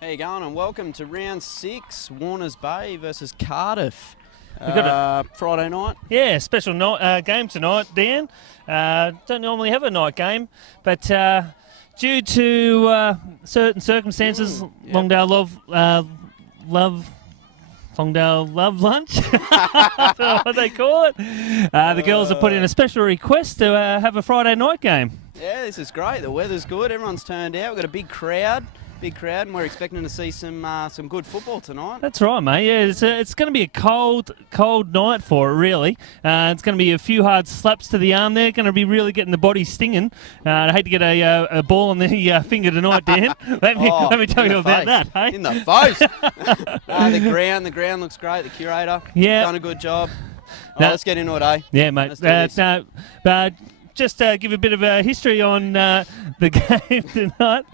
How you going, and welcome to round 6, Warners Bay versus Cardiff. Friday night. Yeah, special night, game tonight, Dan. Don't normally have a night game, but due to certain circumstances, yep. Longdale Love Lunch, that's what they call it. The girls have put in a special request to have a Friday night game. Yeah, this is great. The weather's good. Everyone's turned out. We've got a big crowd, and we're expecting to see some good football tonight. That's right, mate. Yeah, it's going to be a cold night for it, really. It's going to be a few hard slaps to the arm there. Going to be really getting the body stinging. I hate to get a ball on the finger tonight, Dan. Let me tell you about that. Hey? In the face. The ground looks great. The curator, done a good job. Let's get into it, eh? Yeah, mate. Just give a bit of a history on the game tonight.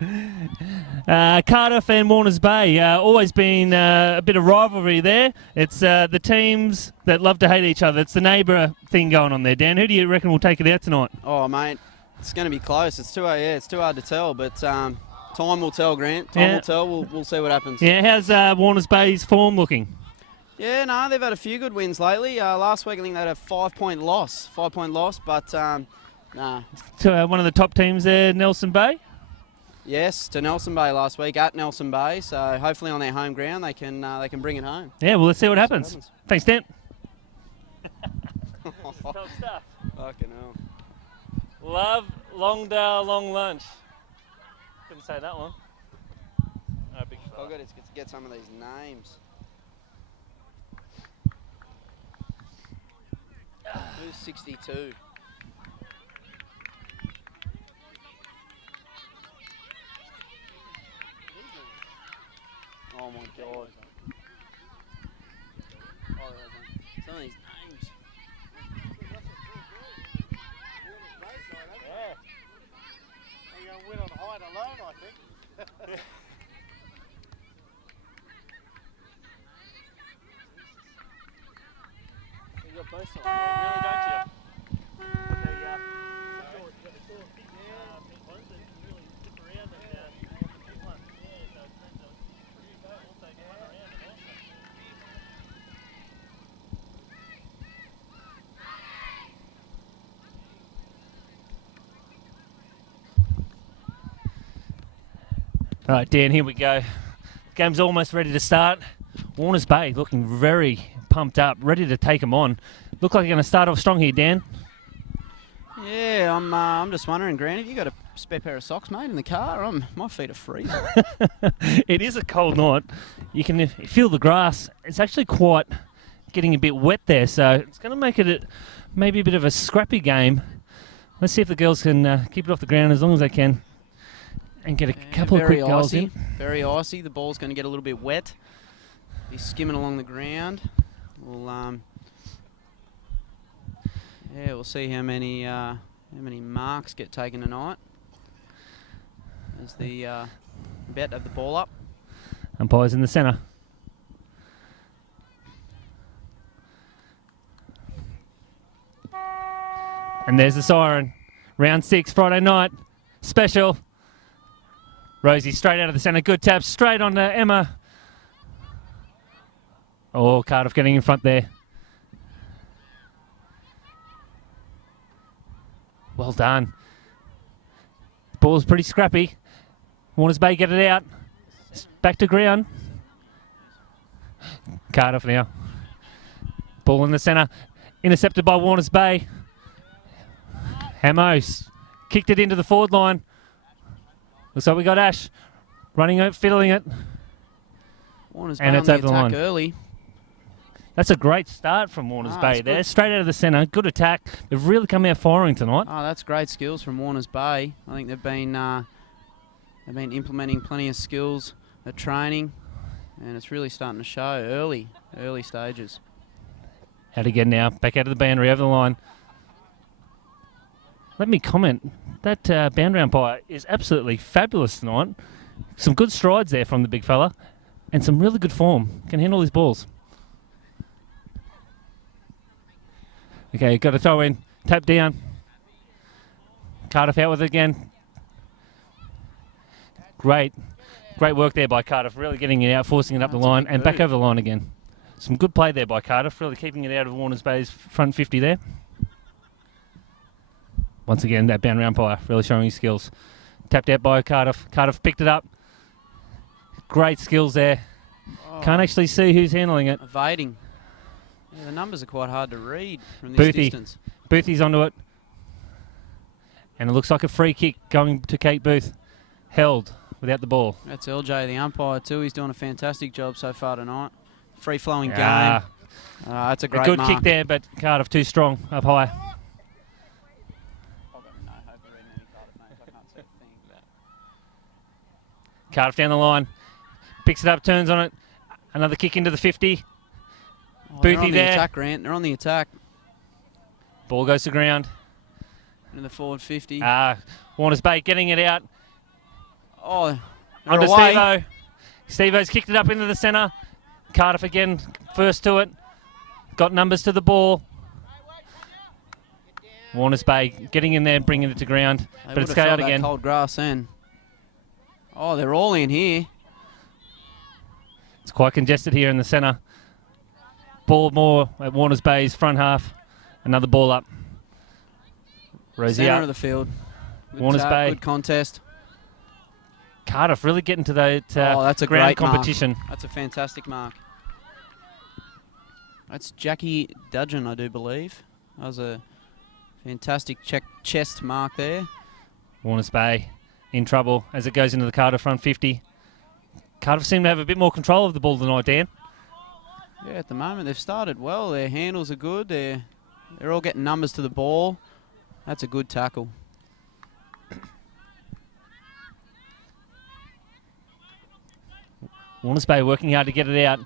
Cardiff and Warners Bay, always been a bit of rivalry there. It's the teams that love to hate each other. It's the neighbour thing going on there, Dan. Who do you reckon will take it out tonight? Oh, mate, it's going to be close. It's too hard to tell, but time will tell, Grant. Time will tell. We'll see what happens. Yeah, how's Warners Bay's form looking? Yeah, no, they've had a few good wins lately. Last week I think they had a 5-point loss, but nah. To one of the top teams there, Nelson Bay? Yes, to Nelson Bay last week, at Nelson Bay. So hopefully on their home ground they can bring it home. Yeah, well, let's see what happens. Thanks, Dan. Top stuff. Fucking hell. Love Longdale Long Lunch. Couldn't say that one. No, big I've got to get some of these names. Who's 62? Oh my God. Some of these names. Yeah. You're going to win on height alone, I think. You got both sides, really, don't you? All right, Dan, here we go. Game's almost ready to start. Warners Bay looking very pumped up, ready to take them on. Look like you're going to start off strong here, Dan. Yeah, I'm just wondering, Grant, have you got a spare pair of socks, mate, in the car? My feet are freezing. It is a cold night. You can feel the grass. It's actually quite getting a bit wet there, so it's going to make it maybe a bit of a scrappy game. Let's see if the girls can keep it off the ground as long as they can and get a couple of quick goals in. Very icy. The ball's going to get a little bit wet. Be skimming along the ground. We'll see how many marks get taken tonight. As the about to have the ball up. Umpires in the centre. And there's the siren. Round 6, Friday night. Special. Rosie straight out of the centre. Good tap. Straight on to Emma. Oh, Cardiff getting in front there. Well done. Ball's pretty scrappy. Warners Bay get it out. Back to ground. Cardiff now. Ball in the centre. Intercepted by Warners Bay. Hamos kicked it into the forward line. Looks like we got Ash running it, fiddling it. Warners and Bay it's on over the attack line. Early. That's a great start from Warners Bay there. Good. Straight out of the centre. Good attack. They've really come out firing tonight. Oh, that's great skills from Warners Bay. I think they've been implementing plenty of skills at training, and it's really starting to show early stages. Out again now. Back out of the boundary, over the line. Let me comment. That boundary umpire is absolutely fabulous tonight. Some good strides there from the big fella, and some really good form. Can handle his balls. Okay, got a throw in. Tap down. Cardiff out with it again. Great work there by Cardiff, really getting it out, forcing it up the line, and back over the line again. Some good play there by Cardiff, really keeping it out of Warners Bay's front 50 there. Once again, that boundary umpire really showing his skills. Tapped out by Cardiff. Cardiff picked it up. Great skills there. Oh. Can't actually see who's handling it. Evading. Yeah, the numbers are quite hard to read from this distance. Boothie's onto it. And it looks like a free kick going to Kate Booth. Held without the ball. That's LJ, the umpire, too. He's doing a fantastic job so far tonight. Free-flowing game. That's a great good mark. kick there, but Cardiff too strong up high. Cardiff down the line. Picks it up, turns on it. Another kick into the 50. Oh, they're on Boothie the there. attack, Grant. They're on the attack. Ball goes to ground. Into the forward 50. Warners Bay getting it out. Oh, Onto away. Stevo. Stevo's kicked it up into the centre. Cardiff again, first to it. Got numbers to the ball. Warners Bay getting in there, bringing it to ground. They But it's would have out felt again. that cold grass then. Oh, they're all in here. It's quite congested here in the centre. Ball more at Warners Bay's front half. Another ball up. Rosie Centre up. of the field. Good Warners tap, Bay. Good contest. Cardiff really getting to that That's a ground great mark. competition. That's a fantastic mark. That's Jackie Dudgeon, I do believe. That was a fantastic chest mark there. Warners Bay in trouble as it goes into the Cardiff front 50. Cardiff seem to have a bit more control of the ball tonight, Dan. Yeah, at the moment they've started well. Their handles are good. They're all getting numbers to the ball. That's a good tackle. Warners Bay working hard to get it out.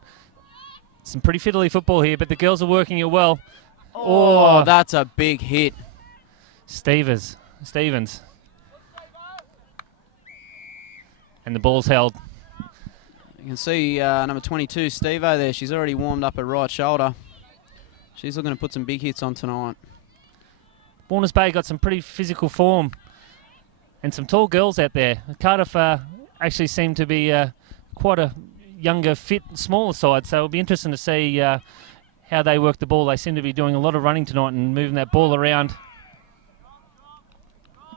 Some pretty fiddly football here, but the girls are working it well. Oh, that's a big hit. Stevens. And the ball's held. You can see number 22, Stevo there. She's already warmed up her right shoulder. She's looking to put some big hits on tonight. Warners Bay got some pretty physical form and some tall girls out there. Cardiff actually seem to be quite a younger, fit, smaller side, so it'll be interesting to see how they work the ball. They seem to be doing a lot of running tonight and moving that ball around.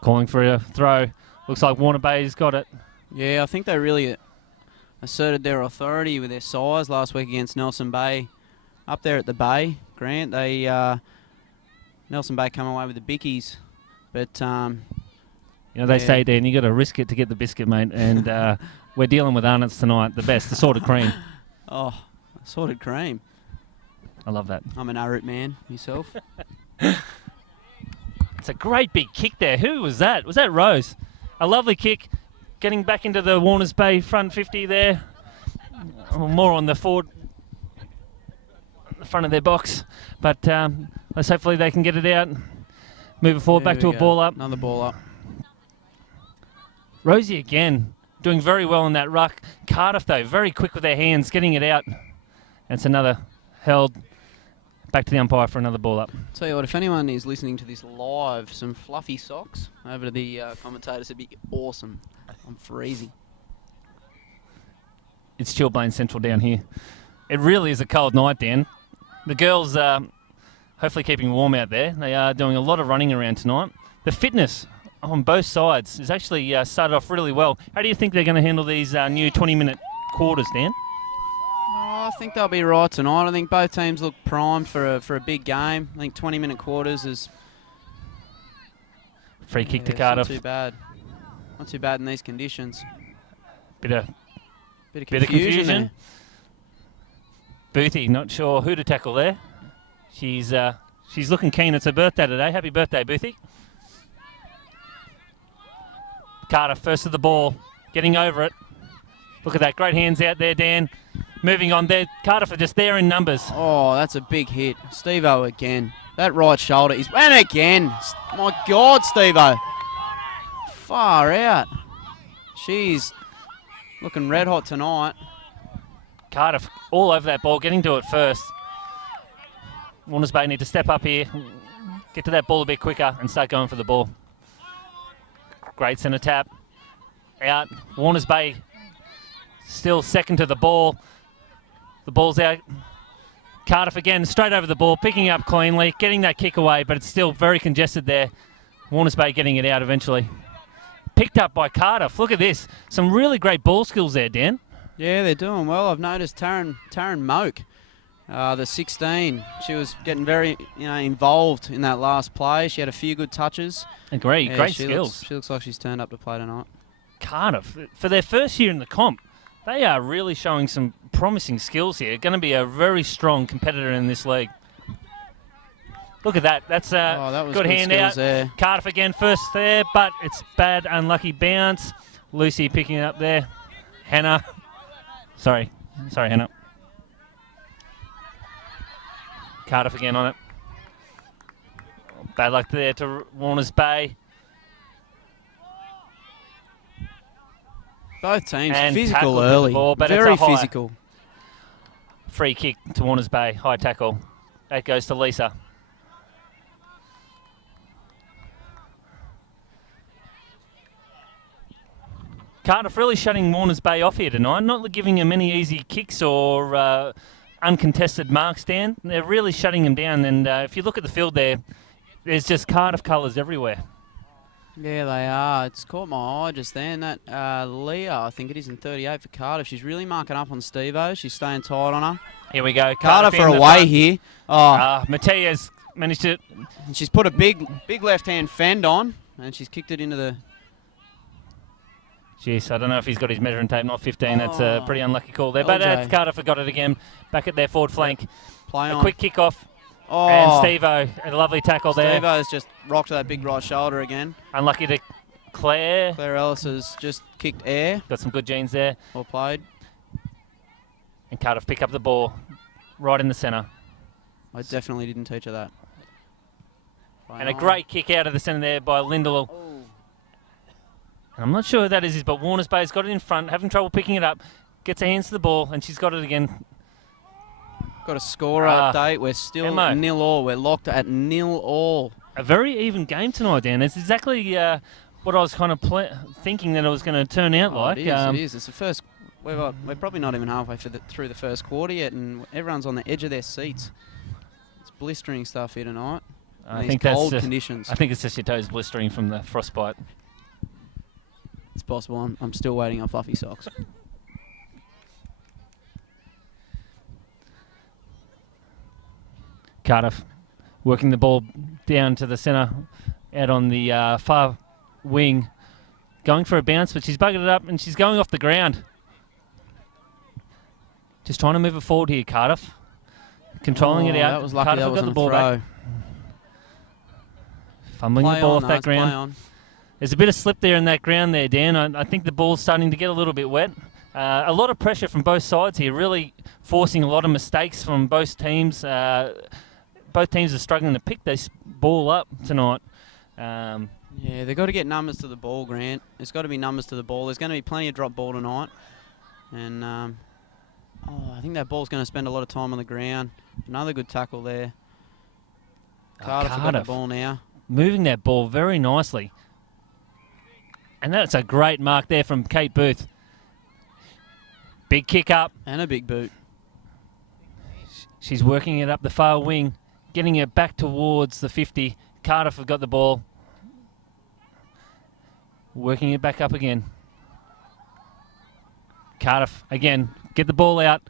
Calling for a throw. Looks like Warner Bay's got it. Yeah, I think they really asserted their authority with their size last week against Nelson Bay. Up there at the Bay, Grant, they Nelson Bay come away with the bickies, but They say, Dan, you got to risk it to get the biscuit, mate. And we're dealing with Arnott's tonight, the best, the sorted cream. Oh, sorted cream. I love that. I'm an Arut man myself. It's a great big kick there. Who was that? Was that Rose? A lovely kick, getting back into the Warners Bay front 50 there. More on the forward, the front of their box. But let's hopefully they can get it out. Move it forward, back to a ball up. Another ball up. Rosie again, doing very well in that ruck. Cardiff, though, very quick with their hands, getting it out. It's another held. Back to the umpire for another ball up. Tell you what, if anyone is listening to this live, some fluffy socks over to the commentators would be awesome. I'm freezing. It's Chilblain Central down here. It really is a cold night, Dan. The girls hopefully keeping warm out there. They are doing a lot of running around tonight. The fitness on both sides has actually started off really well. How do you think they're going to handle these new 20-minute quarters, Dan? Oh, I think they'll be right tonight. I think both teams look primed for a big game. I think 20-minute quarters is Free kick to it's Cardiff. Not too bad. Not too bad in these conditions. Bit of Bit of confusion. Boothie, not sure who to tackle there. She's looking keen. It's her birthday today. Happy birthday, Boothie. Cardiff first to the ball, getting over it. Look at that, great hands out there, Dan. Moving on there. Cardiff are just there in numbers. Oh, that's a big hit. Steve-O again. That right shoulder is... And again. My God, Steve-O. Far out. She's looking red hot tonight. Cardiff all over that ball, getting to it first. Warners Bay need to step up here, get to that ball a bit quicker and start going for the ball. Great centre tap. out. Warners Bay still second to the ball. The ball's out. Cardiff again, straight over the ball, picking up cleanly, getting that kick away, but it's still very congested there. Warners Bay getting it out eventually. Picked up by Cardiff. Look at this. Some really great ball skills there, Dan. Yeah, they're doing well. I've noticed Taryn Moak, the 16. She was getting very, involved in that last play. She had a few good touches. And great skills. She looks like she's turned up to play tonight. Cardiff, for their first year in the comp, they are really showing some promising skills here. Going to be a very strong competitor in this league. Look at that. That's that was good hand out. There. Cardiff again first there, but it's bad, unlucky bounce. Lucy picking it up there. Hannah. Sorry, Hannah. Cardiff again on it. Bad luck there to Warners Bay. Both teams And physical tackled early. the ball, but very it's a high. physical. Free kick to Warners Bay. High tackle. That goes to Lisa. Cardiff really shutting Warners Bay off here tonight, not giving them any easy kicks or uncontested marks, Dan. They're really shutting them down, and if you look at the field there, there's just Cardiff colours everywhere. Yeah, they are. It's caught my eye just then. That Leah, I think it is in 38 for Cardiff. She's really marking up on Steve-O. She's staying tight on her. Here we go. Cardiff in are the away front. here. Oh, Matias managed to... and she's put a big left-hand fend on, and she's kicked it into the... Jeez, I don't know if he's got his measuring tape, not 15. That's a pretty unlucky call there. But LJ. Cardiff have got it again. Back at their forward flank. Play A on. quick kick-off. Oh, And Steve-O, a lovely tackle there. Steve-O's just rocked to that big right shoulder again. Unlucky to Claire. Claire Ellis has just kicked air, Got some good genes there. or played. And Cardiff pick up the ball right in the centre. I definitely didn't teach her that. And a great kick out of the centre there by Lindell. I'm not sure who that is, but Warners Bay's got it in front, having trouble picking it up. Gets her hands to the ball, and she's got it again. Got a score update. We're still Emmo. 0-0. We're locked at 0-0. A very even game tonight, Dan. It's exactly what I was kind of thinking that it was going to turn out like. It is. It's the first. We're probably not even halfway through the first quarter yet, and everyone's on the edge of their seats. It's blistering stuff here tonight. I in think these that's cold just, conditions. I think it's just your toes blistering from the frostbite. It's possible. I'm still waiting on fluffy socks. Cardiff working the ball down to the centre, out on the far wing, going for a bounce, but she's buggered it up and she's going off the ground. Just trying to move it forward here, Cardiff. Controlling it out. That was lucky. Cardiff That have got wasn't the ball a throw. back. Fumbling Play the ball on, off that play ground. on. There's a bit of slip there in that ground there, Dan. I think the ball's starting to get a little bit wet. A lot of pressure from both sides here, really forcing a lot of mistakes from both teams. Both teams are struggling to pick this ball up tonight. Yeah, they've got to get numbers to the ball, Grant. There's got to be numbers to the ball. There's going to be plenty of drop ball tonight. And I think that ball's going to spend a lot of time on the ground. Another good tackle there. Cardiff have got the ball now. Moving that ball very nicely. And that's a great mark there from Kate Booth. Big kick up. And a big boot. She's working it up the far wing, getting it back towards the 50. Cardiff have got the ball. Working it back up again. Cardiff, again, get the ball out.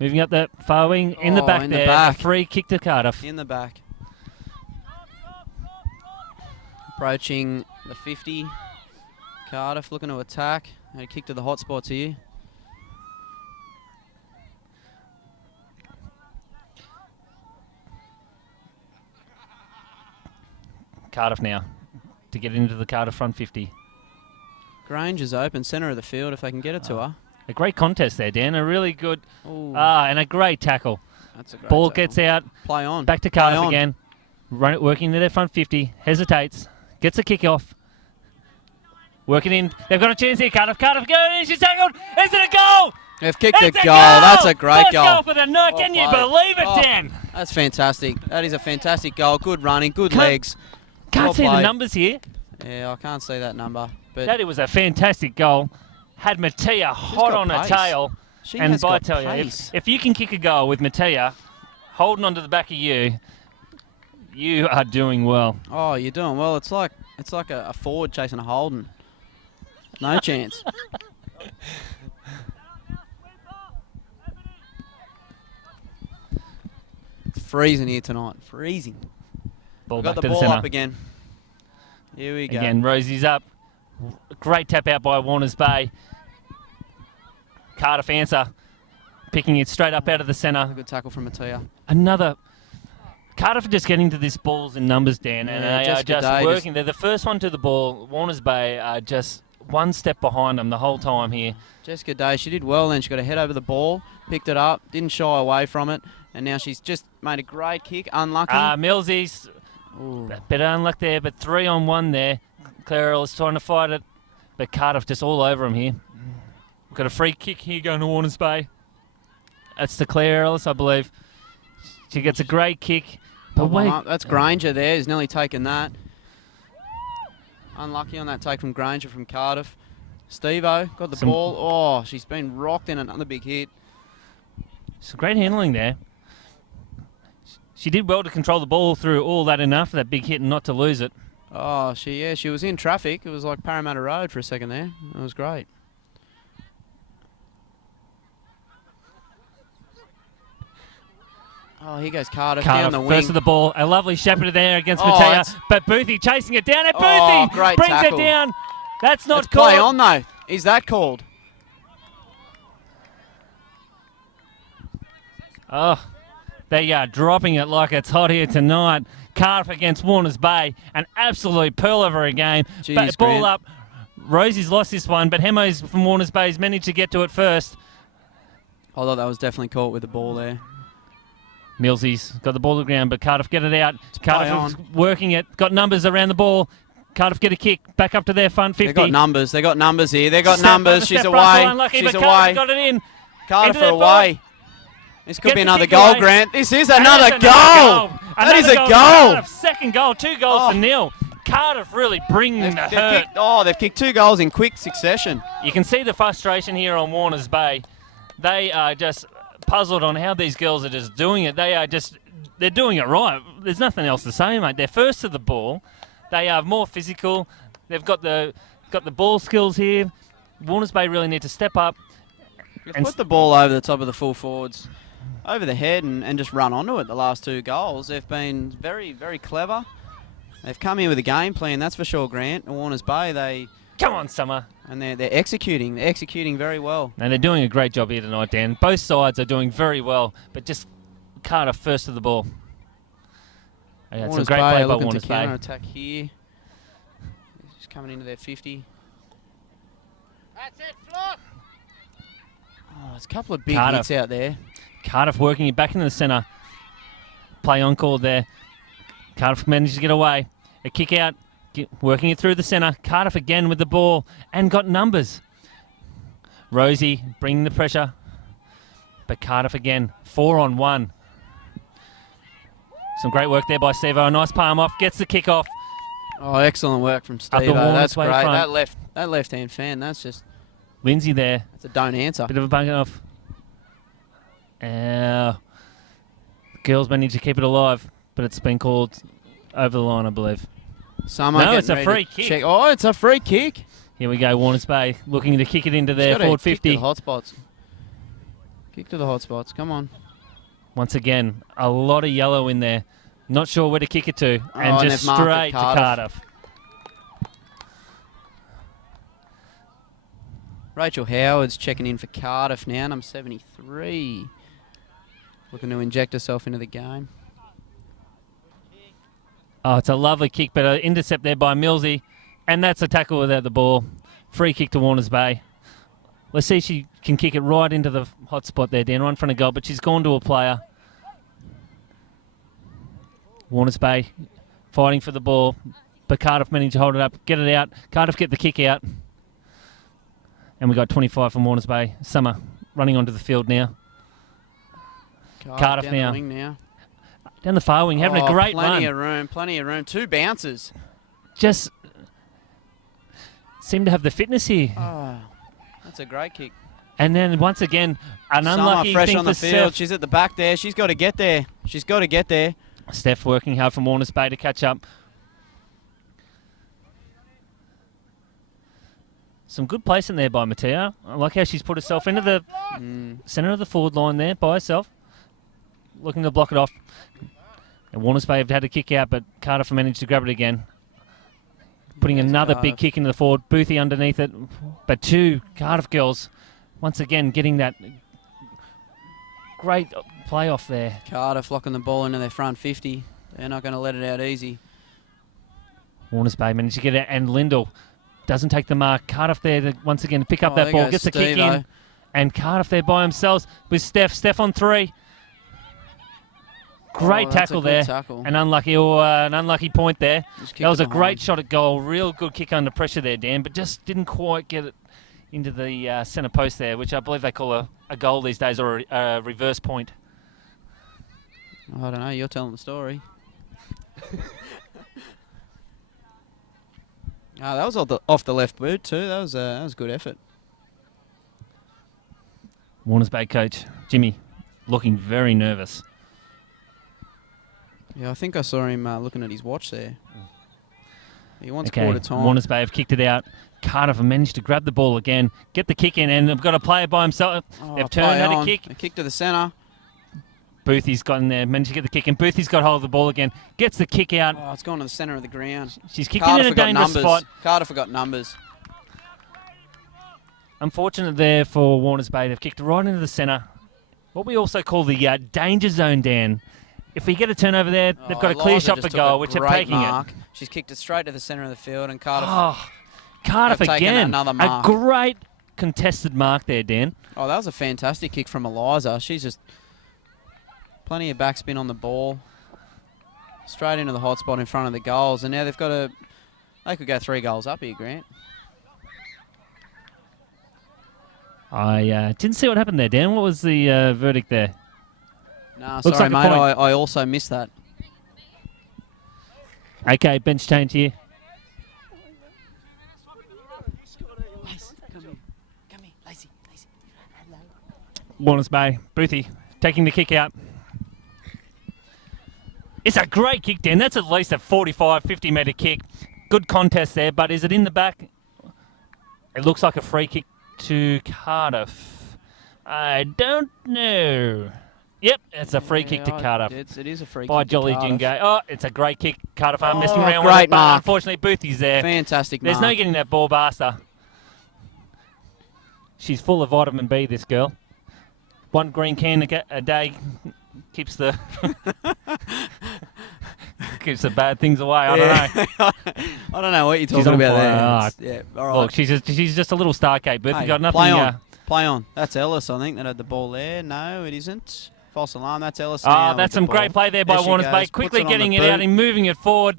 Moving up the far wing, in the back there. A free kick to Cardiff. In the back. Approaching the 50. Cardiff looking to attack. And a kick to the hot spots here. Cardiff now to get into the Cardiff front 50. Grange is open, centre of the field if they can get it to her. A great contest there, Dan. A really good... and a great tackle. That's a great Ball tackle. gets out. Play on. Back to Cardiff again. Working to their front 50. Hesitates. Gets a kick off. Working in. They've got a chance here, Cardiff. Cardiff going in. She's tackled. Is it a goal? They've kicked a It's goal. That's a great First goal. for the night. Can you played. believe it, Dan? That's fantastic. That is a fantastic goal. Good running, good legs. Can't Well see the played. numbers here. Yeah, I can't see that number. But That was a fantastic goal. Had Mattia hot got on her pace. tail. she And has I got tell you, pace. if you can kick a goal with Mattia holding onto the back of you, you are doing well. Oh, you're doing well. It's like a forward chasing a Holden. No chance. It's freezing here tonight. Freezing. Ball We've got back the to the ball centre. up again. Here we go. Again, Rosie's up. Great tap out by Warners Bay. Cardiff answer. Picking it straight up out of the A centre. good tackle from Mattia. Another. Cardiff are just getting to this balls and numbers, Dan, and Yeah, they are Jessica just Day working. They're the first one to the ball. Warners Bay are just one step behind them the whole time here. Jessica Day, she did well then. She got her head over the ball, picked it up, didn't shy away from it, and now she's just made a great kick. Unlucky. Millsy's Ooh. better unluck there, but 3-on-1 there. Claire is trying to fight it, but Cardiff just all over him here. We've got a free kick here going to Warners Bay. That's to Claire Ellis, I believe. She gets a great kick. But One wait, up. That's Granger there. He's nearly taken that. Unlucky on that take from Granger from Cardiff. Steve-O got the ball. Oh, she's been rocked in another big hit. some great handling there. She did well to control the ball through all that and after that big hit and not to lose it. Oh, she was in traffic. It was like Parramatta Road for a second there. It was great. Oh, here goes Cardiff down the wing. First of the ball. A lovely shepherd there against Oh, Mattia. that's- But Boothie chasing it down. And Oh, Boothie great brings tackle. it down. That's not Let's play called. on though. Is that called? Oh, they are dropping it like it's hot here tonight. Cardiff against Warners Bay. An absolute pearl of a game. Jeez, But ball Grant. up. Rosie's lost this one, but Hemos from Warners Bay's managed to get to it first. I thought that was definitely caught with the ball there. Millsy's got the ball to the ground, but Cardiff get it out. play Cardiff working it. Got numbers around the ball. Cardiff get a kick. Back up to their front 50. They got numbers. They got numbers here. They got Step numbers. over, She's step right, away. unlucky, She's but Cardiff away. got it in. Cardiff Into are their ball. away. This could Gets be the another kick goal, away. Grant. This is And another that's goal. That is a Another goal. Cardiff. Second goal. 2 goals to nil. Cardiff really bringing the hurt. They've kicked 2 goals in quick succession. You can see the frustration here on Warners Bay. They are just puzzled on how these girls are just doing it. They're doing it right. There's nothing else to say, mate. They're first to the ball. They are more physical. They've got the ball skills here. Warners Bay really need to step up. And Put the ball over the top of the full forwards, over the head, and just run onto it. The last 2 goals, they've been very, very clever. They've come in with a game plan, that's for sure, Grant. And Warners Bay, Come on, Summer. they're executing. They're executing very well. And they're doing a great job here tonight, Dan. Both sides are doing very well, but just Cardiff first to the ball. Yeah, it's a Warners great Bay play are by looking Warners to Bay. counter attack here. Just coming into their 50. That's it, Fluff. Oh, there's a couple of big Cardiff. hits out there. Cardiff working it back into the centre. Play on call there. Cardiff managed to get away. A kick out, working it through the centre. Cardiff again with the ball and got numbers. Rosie bringing the pressure. But Cardiff again, 4-on-1. Some great work there by Steve-O. A nice palm off, gets the kick off. Oh, excellent work from the Steve. Warners That's Bay great. front. That left-hand fan, that's Lindsay there. a don't answer. Bit of a bung off. Girls managed to keep it alive, but it's been called over the line, I believe. Someone No, getting it's a ready free to kick. check. Oh, it's a free kick. Here we go, Warners Bay looking to kick it into their Gotta forward kick 50. to the hot spots. Kick to the hot spots. Come on. Once again, a lot of yellow in there. Not sure where to kick it to. And and just they've marked it straight to Cardiff. Rachel Howard's checking in for Cardiff now, number 73. Looking to inject herself into the game. Oh, it's a lovely kick, but an intercept there by Millsy. And that's a tackle without the ball. Free kick to Warners Bay. Let's see if she can kick it right into the hot spot there, Dan, right in front of goal, but she's gone to a player. Warners Bay fighting for the ball, but Cardiff managed to hold it up, get it out. Cardiff get the kick out. And we got 25 from Warners Bay. Summer running onto the field now. Cardiff down the now. wing now. Down the far wing, having a great plenty run. Plenty of room. 2 bounces. Just seem to have the fitness here. Oh, that's a great kick. And then once again, an unlucky fresh thing on for the field. Steph. She's at the back there. She's got to get there. She's got to get there. Steph working hard from Warners Bay to catch up. Some good placing there by Mateo. I like how she's put herself into the centre of the forward line there by herself. Looking to block it off. And Warners Bay have had a kick out, but Cardiff managed to grab it again. Putting another big kick into the forward. Boothie underneath it. But two Cardiff girls, once again, getting that great play off there. Cardiff locking the ball into their front 50. They're not going to let it out easy. Warners Bay managed to get it, and Lindell doesn't take the mark. Cardiff there to, once again, pick up that ball, gets the kick in. And Cardiff there by themselves with Steph. Steph on 3. Great tackle there. Tackle. An unlucky point there. That was a great shot at goal. Real good kick under pressure there, Dan, but just didn't quite get it into the centre post there, which I believe they call a goal these days, or a reverse point. I don't know. You're telling the story. That was off the left boot too. That was a good effort. Warners Bay coach Jimmy looking very nervous. Yeah, I think I saw him looking at his watch there. He wants Okay, quarter time. Warners Bay have kicked it out. Cardiff have managed to grab the ball again, get the kick in, and they've got a player by himself. They've turned, had a kick. A kick to the centre. Boothie's got in there, managed to get the kick in. Boothie's got hold of the ball again, gets the kick out. Oh, it's gone to the centre of the ground. She's kicking in a dangerous spot. Cardiff have got numbers. Unfortunate there for Warners Bay. They've kicked right into the centre. What we also call the danger zone, Dan. If we get a turnover there, they've got a clear Eliza shot for goal, which they're taking mark. it. She's kicked it straight to the centre of the field, and Cardiff. Oh, Cardiff again. Another mark. A great contested mark there, Dan. Oh, that was a fantastic kick from Eliza. She's just plenty of backspin on the ball. Straight into the hot spot in front of the goals, and now they've got they could go 3 goals up here, Grant. I didn't see what happened there, Dan. What was the verdict there? No, Looks sorry, like a mate. point. I also missed that. Okay, bench change here. Come here, Lacey. Warners Bay, Boothie taking the kick out. It's a great kick, Dan. That's at least a 45, 50-metre kick. Good contest there, but is it in the back? It looks like a free kick to Cardiff. I don't know. Yep, it's a free kick to Cardiff. It is a free by kick Jolly to Cardiff. Jingo. Oh, it's a great kick. Cardiff aren't messing around with great it, but mark. unfortunately Boothie's there. Fantastic There's mark. no getting that ball past her. She's full of vitamin B, this girl. 1 green can a day keeps the keeps the bad things away. I don't know. I don't know what you're She's talking on about fire. there. Yeah, all right. Look, she's just a little star cake. Boothie Hey, got nothing. play on. Play on. That's Ellis, I think, that had the ball there. No, it isn't. False alarm. That's Ellis. Oh, that's some great play there by There she Warners goes, Bay. puts Quickly it on getting the it out boot. and moving it forward.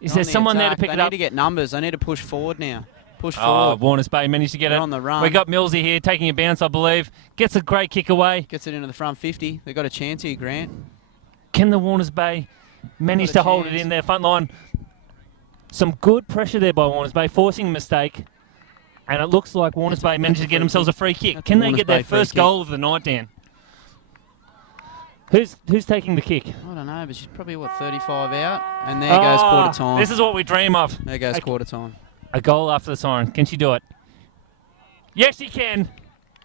Is there On the someone there to attack. pick They it up? need to get numbers. They need to push forward now. Push Oh, forward. Warners Bay managed to get They're it. on the run. We got Millsy here taking a bounce, I believe. Gets a great kick away. Gets it into the front 50. They've got a chance here, Grant. Can the Warners Bay manage Got to a hold it chance. in their front line? Some good pressure there by Warners Bay, forcing a mistake. And it looks like Warners Bay managed to get themselves a free kick. That's Can a they Warners get their Bay free first kick. goal of the night, Dan? Who's taking the kick? I don't know, but she's probably, 35 out? And there goes quarter time. This is what we dream of. There goes Okay. quarter time. A goal after the siren. Can she do it? Yes, she can.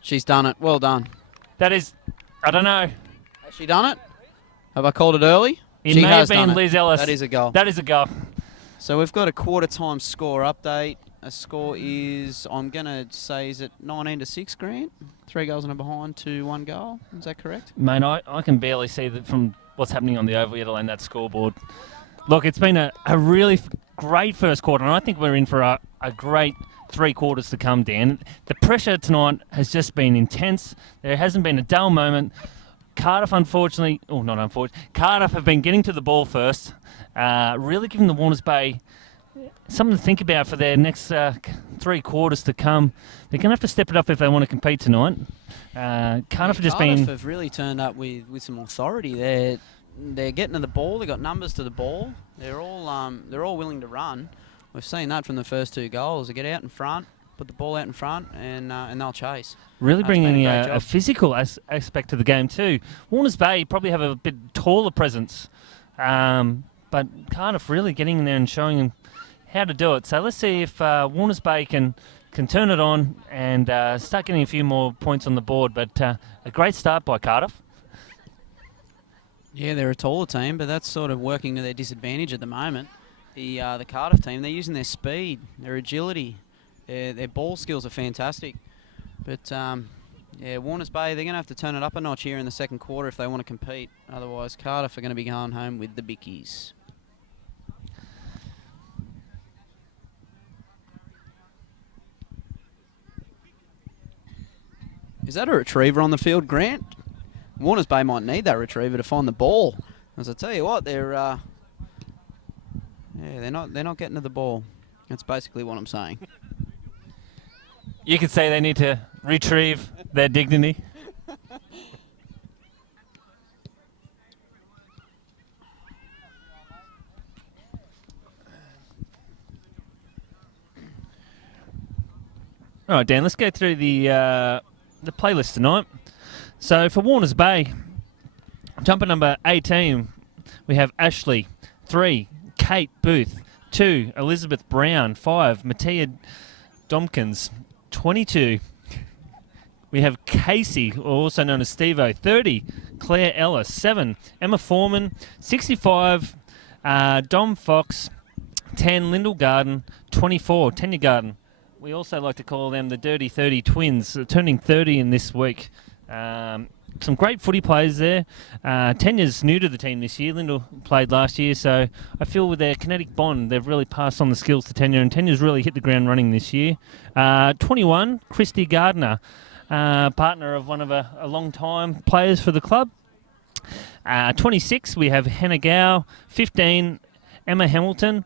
She's done it. Well done. That is, I don't know. Has she done it? Have I called it early? It She may has have been done it. Liz Ellis. That is a goal. That is a goal. So we've got a quarter time score update. A score is, I'm going to say, is it 19-6, Grant? 3 goals and a behind to 1 goal. Is that correct? Mate, I can barely see that from what's happening on the oval, yet alone that scoreboard. Look, it's been a really great first quarter, and I think we're in for a great 3 quarters to come, Dan. The pressure tonight has just been intense. There hasn't been a dull moment. Cardiff, unfortunately, not unfortunately, Cardiff have been getting to the ball first, really giving the Warners Bay something to think about for their next 3 quarters to come. They're going to have to step it up if they want to compete tonight. Cardiff have just Cardiff been... have really turned up with some authority. They're getting to the ball. They've got numbers to the ball. They're all willing to run. We've seen that from the first 2 goals. They get out in front, put the ball out in front, and they'll chase. Really That's been bringing a great a job. physical aspect to the game too. Warners Bay probably have a bit taller presence, but Cardiff really getting in there and showing them how to do it. So let's see if Warners Bay can turn it on and start getting a few more points on the board. But a great start by Cardiff. Yeah, they're a taller team, but that's sort of working to their disadvantage at the moment. The Cardiff team, they're using their speed, their agility, their ball skills are fantastic. But yeah, Warners Bay, they're going to have to turn it up a notch here in the second quarter if they want to compete. Otherwise, Cardiff are going to be going home with the bickies. Is that a retriever on the field, Grant? Warners Bay might need that retriever to find the ball. As I tell you what, they're not getting to the ball. That's basically what I'm saying. You could say they need to retrieve their dignity. All right, Dan, let's go through the playlist tonight. So for Warners Bay, jumper number 18, we have Ashley. 3, Kate Booth. 2, Elizabeth Brown. 5, Mattia Domkins. 22, we have Casey, also known as Steve-O. 30, Claire Ellis. 7, Emma Foreman. 65, Dom Fox. 10, Lyndall Garden. 24, Tanya Garden. We also like to call them the Dirty 30 Twins, turning 30 in this week. Some great footy players there. Tanya's new to the team this year. Lyndall played last year, so I feel with their kinetic bond, they've really passed on the skills to Tanya, and Tanya's really hit the ground running this year. 21, Christy Gardner, partner of one of a long-time players for the club. 26, we have Hannah Gow. 15, Emma Hamilton.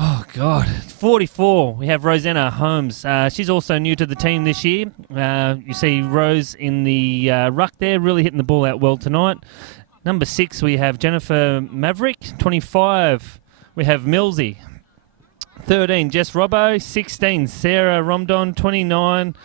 Oh, God. 44, we have Rosanna Holmes. She's also new to the team this year. You see Rose in the ruck there, really hitting the ball out well tonight. Number 6, we have Jennifer Maverick. 25, we have Millsy. 13, Jess Robbo. 16, Sarah Romdon. 29,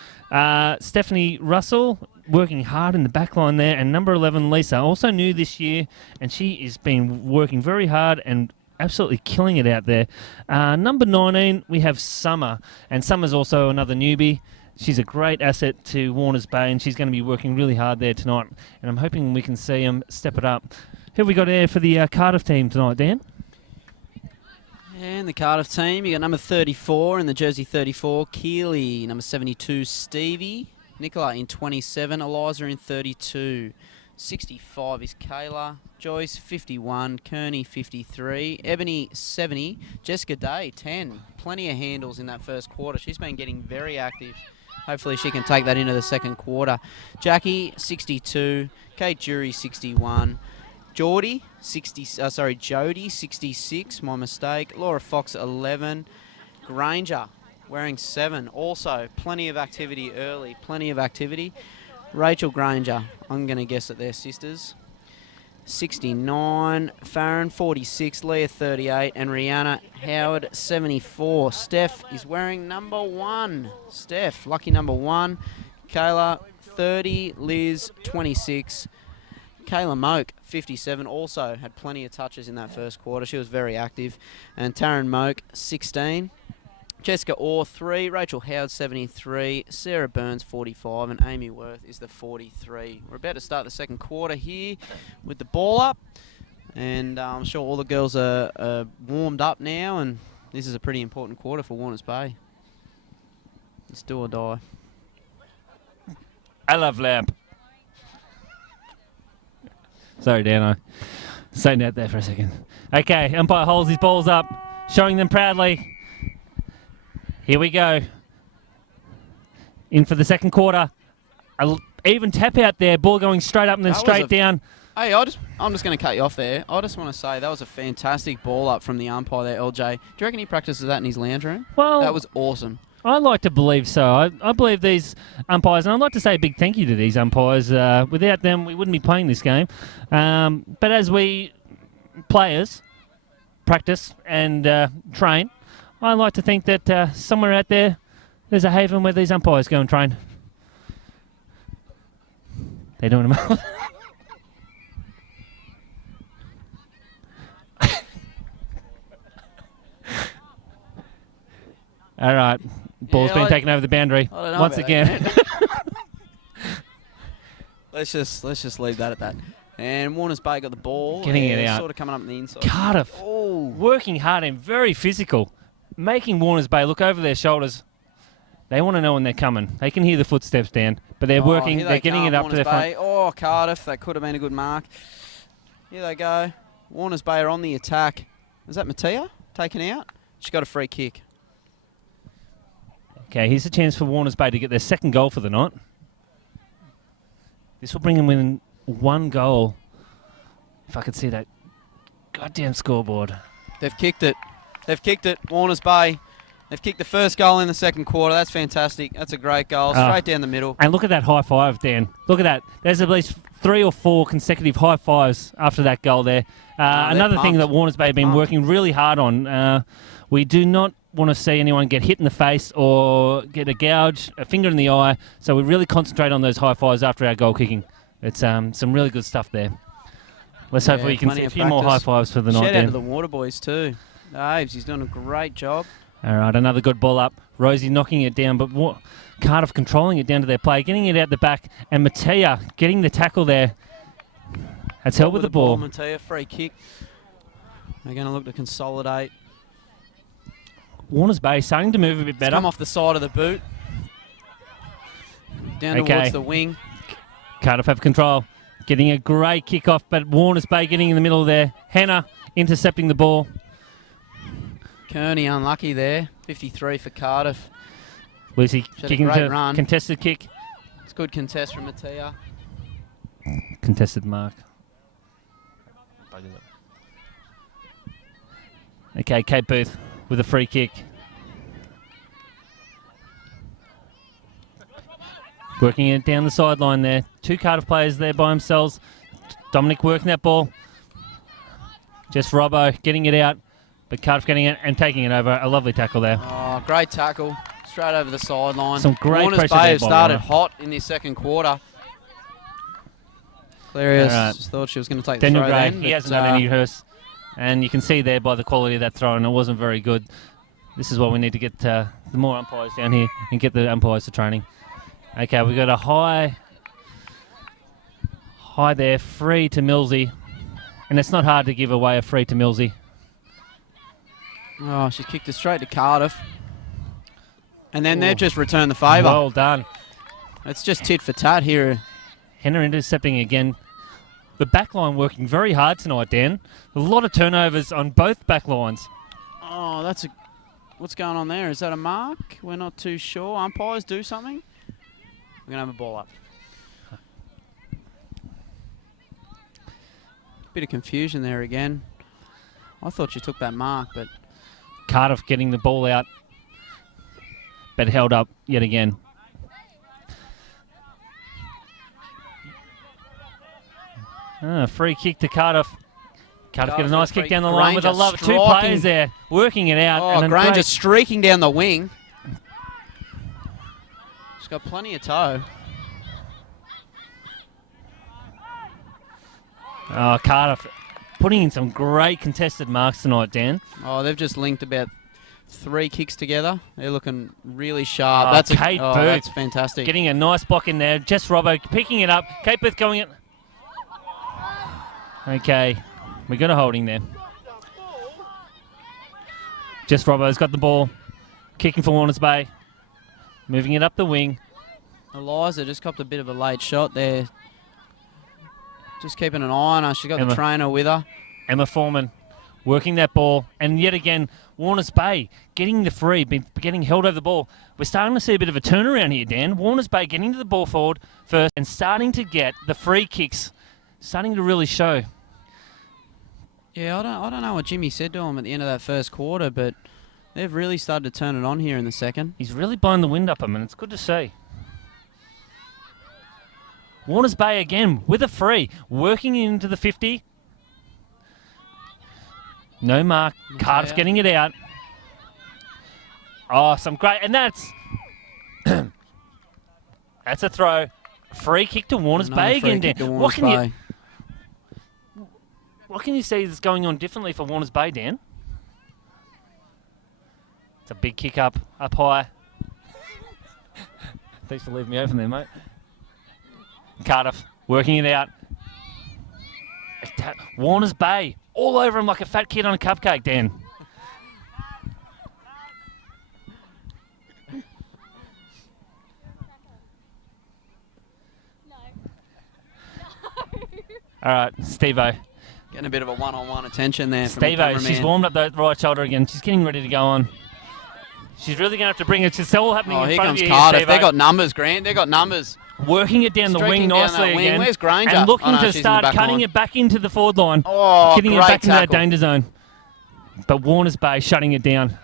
Stephanie Russell, working hard in the back line there. And number 11, Lisa, also new this year, and she has been working very hard and absolutely killing it out there. Number 19, we have Summer, and Summer's also another newbie. She's a great asset to Warners Bay, and she's going to be working really hard there tonight, and I'm hoping we can see them step it up. Who have we got there for the Cardiff team tonight, Dan? And the Cardiff team, you got number 34 in the jersey 34, Keely. Number 72, Stevie. Nicola in 27, Eliza in 32. 65 is Kayla. Joyce, 51. Kearney, 53. Ebony, 70. Jessica Day, 10. Plenty of handles in that first quarter. She's been getting very active. Hopefully she can take that into the second quarter. Jackie, 62. Kate Jury, 61. Jody, 66. My mistake. Laura Fox, 11. Granger, wearing 7. Also, plenty of activity early. Plenty of activity. Rachel Granger, I'm going to guess that they're sisters. 69. Farron, 46. Leah, 38. And Rihanna Howard, 74. Steph is wearing number 1. Steph, lucky number 1. Kayla, 30. Liz, 26. Kayla Moak, 57, also had plenty of touches in that first quarter. She was very active. And Taryn Moak, 16. Jessica Orr, 3. Rachel Howard, 73. Sarah Burns, 45. And Amy Worth is the 43. We're about to start the second quarter here with the ball up. And I'm sure all the girls are warmed up now. And this is a pretty important quarter for Warners Bay. It's do or die. I love Lamp. Sorry, Dan, I zoned out there for a second. Okay, umpire holds his balls up, showing them proudly. Here we go. In for the second quarter. Even tap out there, ball going straight up and then straight down. Hey, I'm just going to cut you off there. I just want to say that was a fantastic ball up from the umpire there, LJ. Do you reckon he practices that in his lounge room? Well, that was awesome. I like to believe so. I believe these umpires, and I'd like to say a big thank you to these umpires. Without them, we wouldn't be playing this game. But as we players, practice and train, I like to think that somewhere out there's a haven where these umpires go and train. They're doing them. All right. Ball's been taken over the boundary once again. Let's just leave that at that. And Warners Bay got the ball. Getting it out. Sort of coming up on the inside. Cardiff working hard and very physical, making Warners Bay look over their shoulders. They want to know when they're coming. They can hear the footsteps down, but they're working. They're getting it up to their front. Oh, Cardiff, that could have been a good mark. Here they go. Warners Bay are on the attack. Is that Mattia taken out? She got a free kick. Okay, here's a chance for Warners Bay to get their second goal for the night. This will bring them within 1 goal. If I could see that goddamn scoreboard. They've kicked it. They've kicked it. Warners Bay. They've kicked the first goal in the second quarter. That's fantastic. That's a great goal. Straight down the middle. And look at that high five, Dan. Look at that. There's at least 3 or 4 consecutive high fives after that goal there. Another thing that Warners Bay have been working really hard on. We do not want to see anyone get hit in the face or get a gouge, a finger in the eye. So we really concentrate on those high fives after our goal kicking. It's some really good stuff there. Let's hope we can see a few more high fives for the night. Shout out to the Water Boys too. Aves, he's doing a great job. All right, another good ball up. Rosie knocking it down, but Cardiff controlling it down to their play, getting it out the back, and Mattia getting the tackle there. That's held with the ball. Mattia, free kick. They're going to look to consolidate. Warners Bay starting to move a bit better. Come off the side of the boot. Down towards the wing. Cardiff have control. Getting a great kick off, but Warners Bay getting in the middle there. Hannah intercepting the ball. Kearney unlucky there. 53 for Cardiff. Lucy kicking to run. Contested kick. It's good contest from Mattia. Contested mark. Okay, Kate Booth with a free kick. Working it down the sideline there. 2 Cardiff players there by themselves. Dominic working that ball. Just Robbo getting it out. But Cardiff getting it and taking it over. A lovely tackle there. Oh, great tackle. Straight over the sideline. Some great Warners pressure Bay there have started hot in this second quarter. Clarius thought she was going to take Daniel the throw Gray, then. he hasn't done any rehearse. And you can see there by the quality of that throw, and it wasn't very good. This is what we need to get the more umpires down here and get the umpires to training. Okay, we've got a high there, free to Millsy. And it's not hard to give away a free to Millsy. Oh, she's kicked it straight to Cardiff. And then they've just returned the favour. Well done. It's just tit for tat here. Henner intercepting again. The back line working very hard tonight, Dan. A lot of turnovers on both back lines. Oh, what's going on there? Is that a mark? We're not too sure. Umpires do something. We're going to have a ball up. Bit of confusion there again. I thought she took that mark, but... Cardiff getting the ball out, but held up yet again. Free kick to Cardiff. Cardiff get a nice kick down the line with a love. 2 players there working it out. Oh, Granger streaking down the wing. She's got plenty of toe. Oh, Cardiff putting in some great contested marks tonight, Dan. Oh, they've just linked about 3 kicks together. They're looking really sharp. That's Kate Booth. That's fantastic. Getting a nice block in there. Jess Robbo picking it up. Kate Booth going in. Okay, we got a holding there. Jess Robbo's got the ball. Kicking for Warners Bay. Moving it up the wing. Eliza just copped a bit of a late shot there. Just keeping an eye on her. She's got the trainer with her. Emma Foreman working that ball. And yet again, Warners Bay getting the free, getting held over the ball. We're starting to see a bit of a turnaround here, Dan. Warners Bay getting to the ball forward first and starting to get the free kicks. Starting to really show. Yeah, I don't know what Jimmy said to him at the end of that first quarter, but they've really started to turn it on here in the second. He's really blowing the wind up him, and it's good to see. Warners Bay again with a free, working into the 50. No mark. Cardiff getting it out. Oh, some great... And that's... that's a throw. Free kick to Warners Bay again, Dan. What can you see that's going on differently for Warners Bay, Dan? It's a big kick up high. Thanks for leaving me open there, mate. Cardiff working it out. Warners Bay all over him like a fat kid on a cupcake, Dan. All right, Steve-O. Getting a bit of a one-on-one attention there. Steve-O, she's warmed up the right shoulder again. She's getting ready to go on. She's really going to have to bring it. It's all happening in front of you. Here comes Cardiff. Steve-O. They got numbers, Grant. They got numbers. Working it down the wing nicely again. Where's Granger? And looking to start cutting it back into the forward line. Oh, getting it back tackle. into that danger zone. But Warners Bay shutting it down.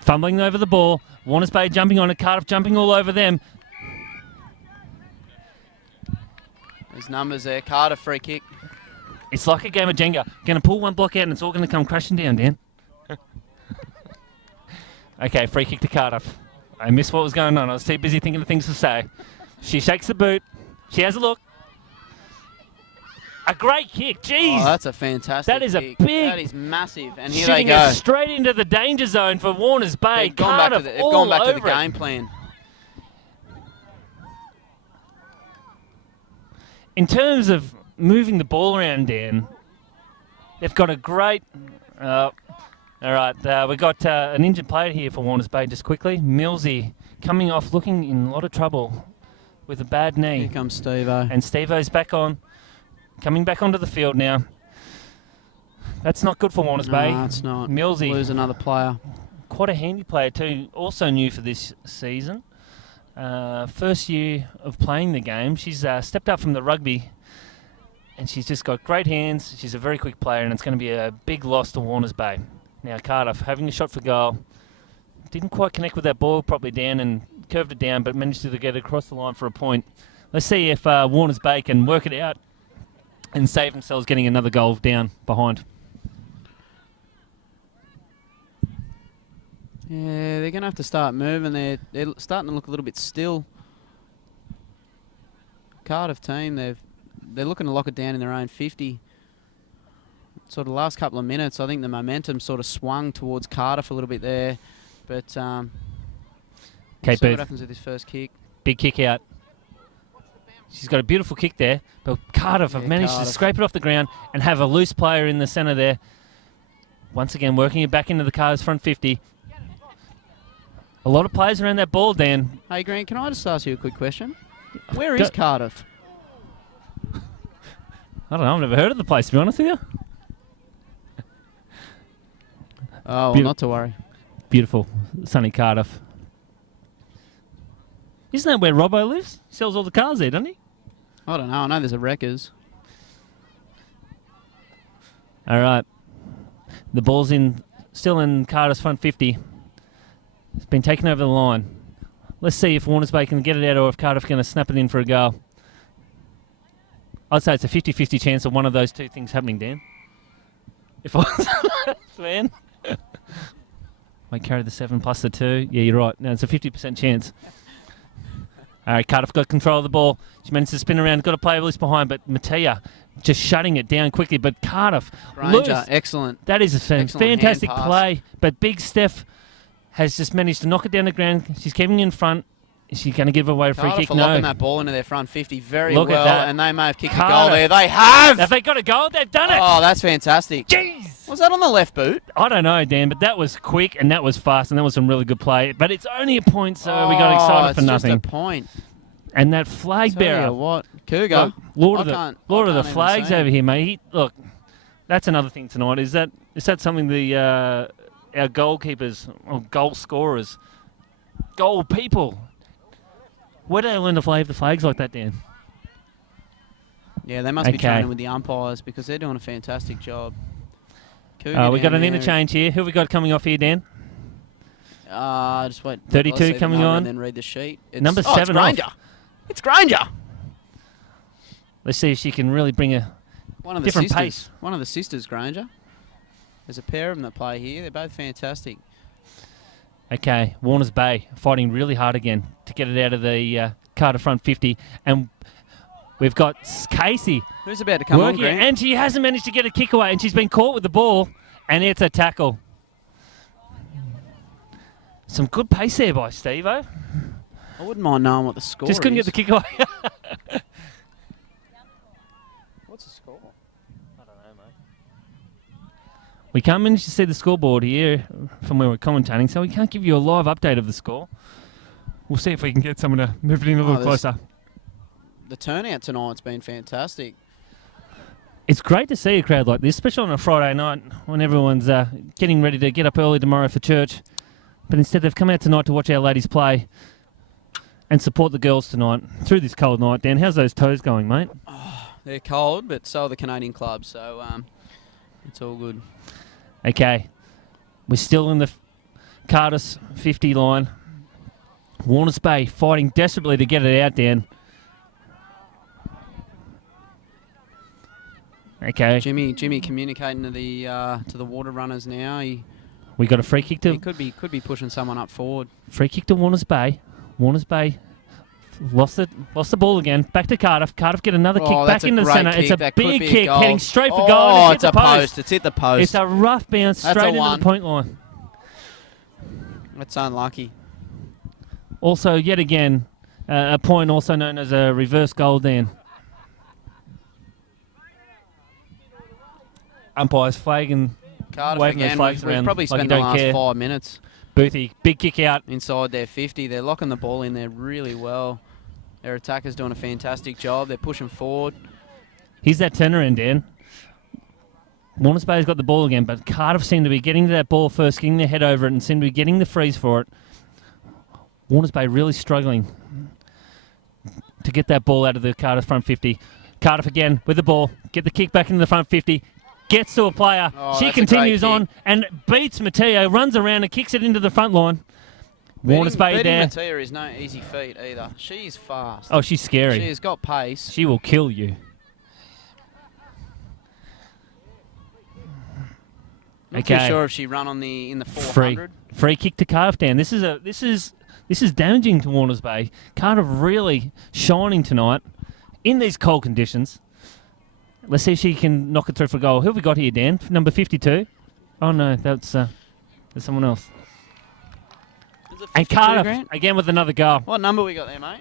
Fumbling over the ball. Warners Bay jumping on it. Cardiff jumping all over them. There's numbers there. Cardiff free kick. It's like a game of Jenga. Going to pull one block out and it's all going to come crashing down, Dan. Okay, free kick to Cardiff. I missed what was going on. I was too busy thinking of things to say. She shakes the boot. She has a look. A great kick. Jeez. Oh, that's a fantastic That is kick. a big... That is massive. And here shooting they go. it straight into the danger zone for Warners Bay. They've gone back to the game plan. In terms of moving the ball around, Dan, they've got a great... all right, we've got an injured player here for Warners Bay just quickly. Millsy coming off looking in a lot of trouble with a bad knee. Here comes Steve-O. And Steve-O's back on, coming back onto the field now. That's not good for Warners Bay. No, it's not. Millsy. Lose another player. Quite a handy player too, also new for this season. First year of playing the game. She's stepped up from the rugby and she's just got great hands. She's a very quick player and it's going to be a big loss to Warners Bay. Now Cardiff having a shot for goal. Didn't quite connect with that ball properly down and curved it down but managed to get it across the line for a point. Let's see if Warners Bay can work it out and save themselves getting another goal down behind. Yeah, they're going to have to start moving. They're starting to look a little bit still. Cardiff team, they're looking to lock it down in their own 50. Sort of last couple of minutes, I think the momentum sort of swung towards Cardiff a little bit there. But we'll see what happens with this first kick. Big kick out. She's got a beautiful kick there, but Cardiff have managed to scrape it off the ground and have a loose player in the centre there. Once again, working it back into the Cardiff's front 50. A lot of players around that ball, Dan. Hey, Grant, can I just ask you a quick question? Where is Cardiff? I don't know. I've never heard of the place, to be honest with you. Oh, well, not to worry. Beautiful, sunny Cardiff. Isn't that where Robbo lives? Sells all the cars there, doesn't he? I don't know. I know there's a Wreckers. All right. The ball's still in Cardiff's front 50. It's been taken over the line. Let's see if Warners Bay can get it out or if Cardiff are going to snap it in for a goal. I'd say it's a 50-50 chance of one of those two things happening, Dan. If I was man. Might carry the 7 plus the 2. Yeah, you're right. No, it's a 50% chance. All right, Cardiff got control of the ball. She managed to spin around, got a player loose behind, but Mattia just shutting it down quickly. But Cardiff, Granger, excellent. That is a fantastic play. But Big Steph has just managed to knock it down the ground. She's keeping in front. Is she going to give away a free kick? No. Locking that ball into their front 50 very Look well, at that. and they may have kicked a goal there. They have! Have they got a goal? They've done it! Oh, that's fantastic. Jeez! Was that on the left boot? I don't know, Dan, but that was quick and that was fast and that was some really good play. But it's only a point, so we got excited for nothing. It's just a point. And that flag bearer. Tell you what, Cougar. Look, Lord of the flags over here, mate. Look, that's another thing tonight. Is that something our goalkeepers, or goal scorers, goal people, where do they learn to wave the flags like that, Dan? Yeah, they must be training with the umpires because they're doing a fantastic job. We got an interchange here. Who have we got coming off here, Dan? Just wait. 32 coming on. And then read the sheet. Number 7 it's Granger. off. It's Granger. Let's see if she can really bring One of the different sisters. pace. One of the sisters, Granger. There's a pair of them that play here. They're both fantastic. Okay, Warners Bay fighting really hard again to get it out of the Cardiff front 50. And we've got Casey Who's about to come on, working, Grant? and she hasn't managed to get a kick away, and she's been caught with the ball, and it's a tackle. Some good pace there by Steve-O. I wouldn't mind knowing what the score Just couldn't is. get the kick away. What's the score? I don't know, mate. We can't manage to see the scoreboard here from where we're commentating, so we can't give you a live update of the score. We'll see if we can get someone to move it in a little closer. The turnout tonight's been fantastic. It's great to see a crowd like this, especially on a Friday night when everyone's getting ready to get up early tomorrow for church. But instead they've come out tonight to watch our ladies play and support the girls tonight through this cold night. Dan, how's those toes going, mate? Oh, they're cold, but so are the Canadian clubs, so it's all good. Okay, we're still in the Cardiff 50 line. Warners Bay fighting desperately to get it out, Dan. Okay, Jimmy communicating to the water runners now. we got a free kick He to could be pushing someone up forward. Warners Bay. Warners Bay lost the ball again. Back to Cardiff. Cardiff get another kick That's back a in the great centre. kick. It's a That could big be a kick goal. heading straight for goal. Oh, And it's a post. It's hit the post. It's a rough bounce That's straight a into one. the point line. That's unlucky. Also, yet again, a point also known as a reverse goal, Dan. Umpires flagging, Cardiff waving those again. flags We've around probably like you spent the don't last care. 5 minutes Boothie, big kick out. inside their 50. They're locking the ball in there really well. Their attackers doing a fantastic job. They're pushing forward. Here's that turnaround, Dan. Warners Bay's got the ball again, but Cardiff seem to be getting to that ball first, getting their head over it, and seem to be getting the freeze for it. Warners Bay really struggling to get that ball out of the Cardiff front 50. Cardiff again with the ball. Get the kick back into the front 50. Gets to a player. Oh, She that's a great continues kick. on and beats Matteo, runs around and kicks it into the front line. Warners Bay beating there. Mattia is no easy feat either. She's fast. Oh, she's scary. She's got pace. She will kill you. Not too sure if she run on in the 400. Free kick to Cardiff, Dan. This is damaging to Warners Bay. Cardiff really shining tonight in these cold conditions. Let's see if she can knock it through for a goal. Who have we got here, Dan? Number 52? Oh, no, that's someone else. Is it And 52, Cardiff, Grant? again with another goal. What number we got there, mate?